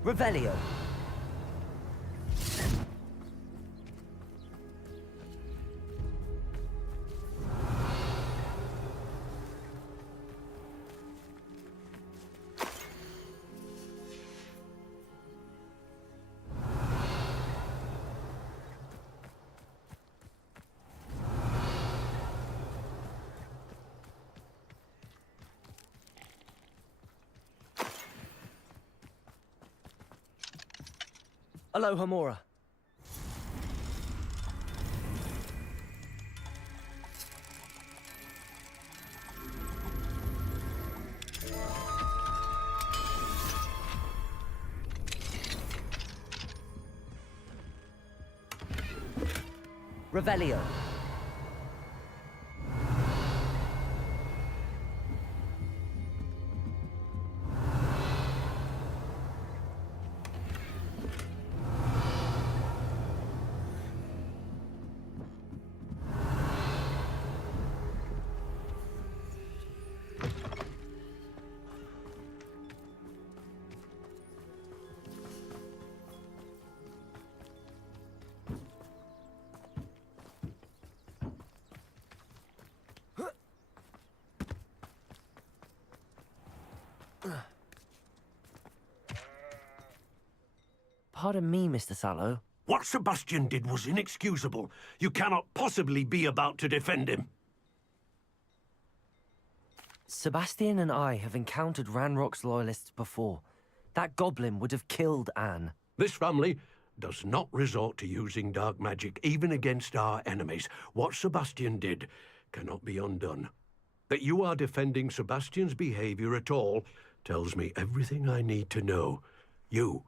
Revelio. Aloha, Mora. Revelio. Pardon me, Mr. Sallow. What Sebastian did was inexcusable. You cannot possibly be about to defend him. Sebastian and I have encountered Ranrock's loyalists before. That goblin would have killed Anne. This family does not resort to using dark magic, even against our enemies. What Sebastian did cannot be undone. That you are defending Sebastian's behavior at all tells me everything I need to know. You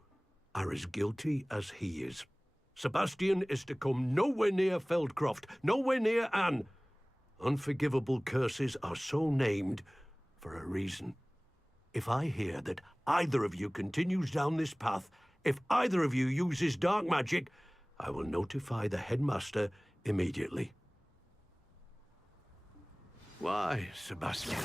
are as guilty as he is. Sebastian is to come nowhere near Feldcroft, nowhere near Anne. Unforgivable curses are so named for a reason. If I hear that either of you continues down this path, if either of you uses dark magic, I will notify the headmaster immediately. Why, Sebastian?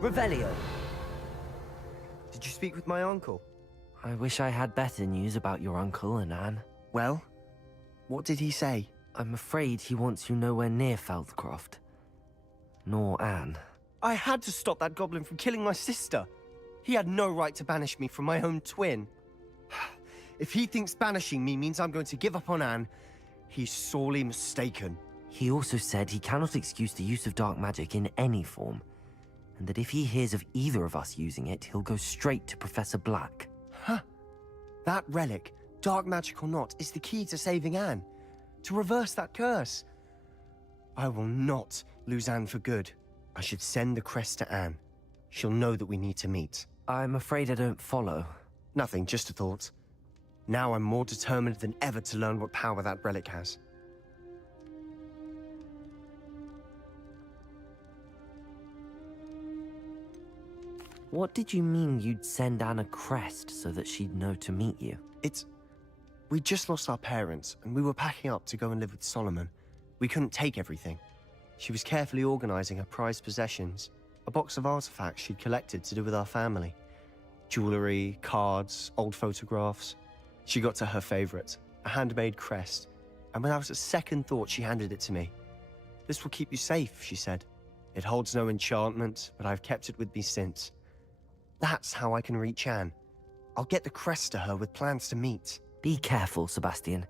Revelio! Did you speak with my uncle? I wish I had better news about your uncle and Anne. Well, what did he say? I'm afraid he wants you nowhere near Feldcroft. Nor Anne. I had to stop that goblin from killing my sister. He had no right to banish me from my own twin. If he thinks banishing me means I'm going to give up on Anne, he's sorely mistaken. He also said he cannot excuse the use of dark magic in any form, and that if he hears of either of us using it, he'll go straight to Professor Black. Huh. That relic, dark magic or not, is the key to saving Anne. To reverse that curse. I will not lose Anne for good. I should send the crest to Anne. She'll know that we need to meet. I'm afraid I don't follow. Nothing, just a thought. Now I'm more determined than ever to learn what power that relic has. What did you mean you'd send Anne a crest so that she'd know to meet you? We just lost our parents, and we were packing up to go and live with Solomon. We couldn't take everything. She was carefully organizing her prized possessions, a box of artifacts she'd collected to do with our family. Jewelry, cards, old photographs. She got to her favorite, a handmade crest, and without a second thought she handed it to me. "This will keep you safe," she said. "It holds no enchantment, but I've kept it with me since. That's how I can reach Anne. I'll get the crest to her with plans to meet." Be careful, Sebastian.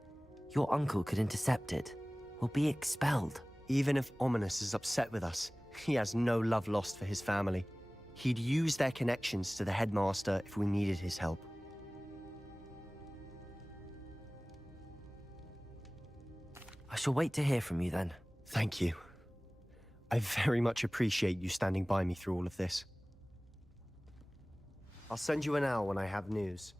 Your uncle could intercept it. We'll be expelled. Even if Ominous is upset with us, he has no love lost for his family. He'd use their connections to the headmaster if we needed his help. I shall wait to hear from you then. Thank you. I very much appreciate you standing by me through all of this. I'll send you an owl when I have news.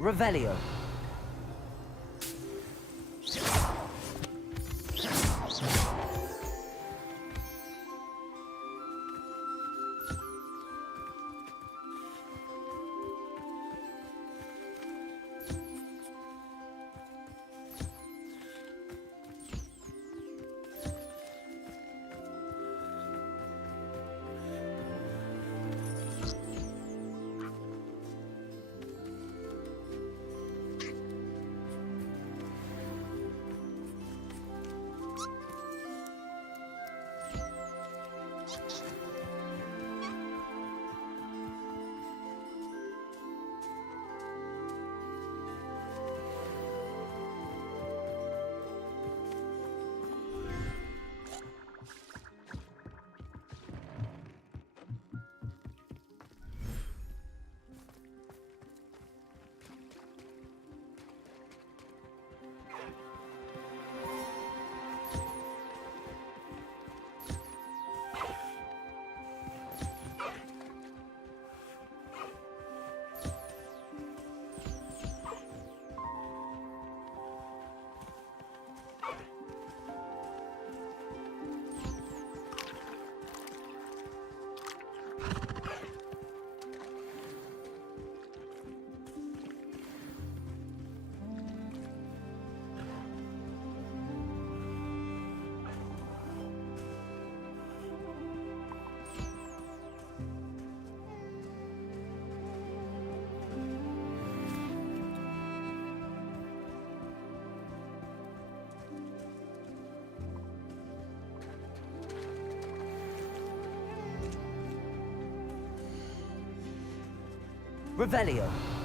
Revelio. Revelio.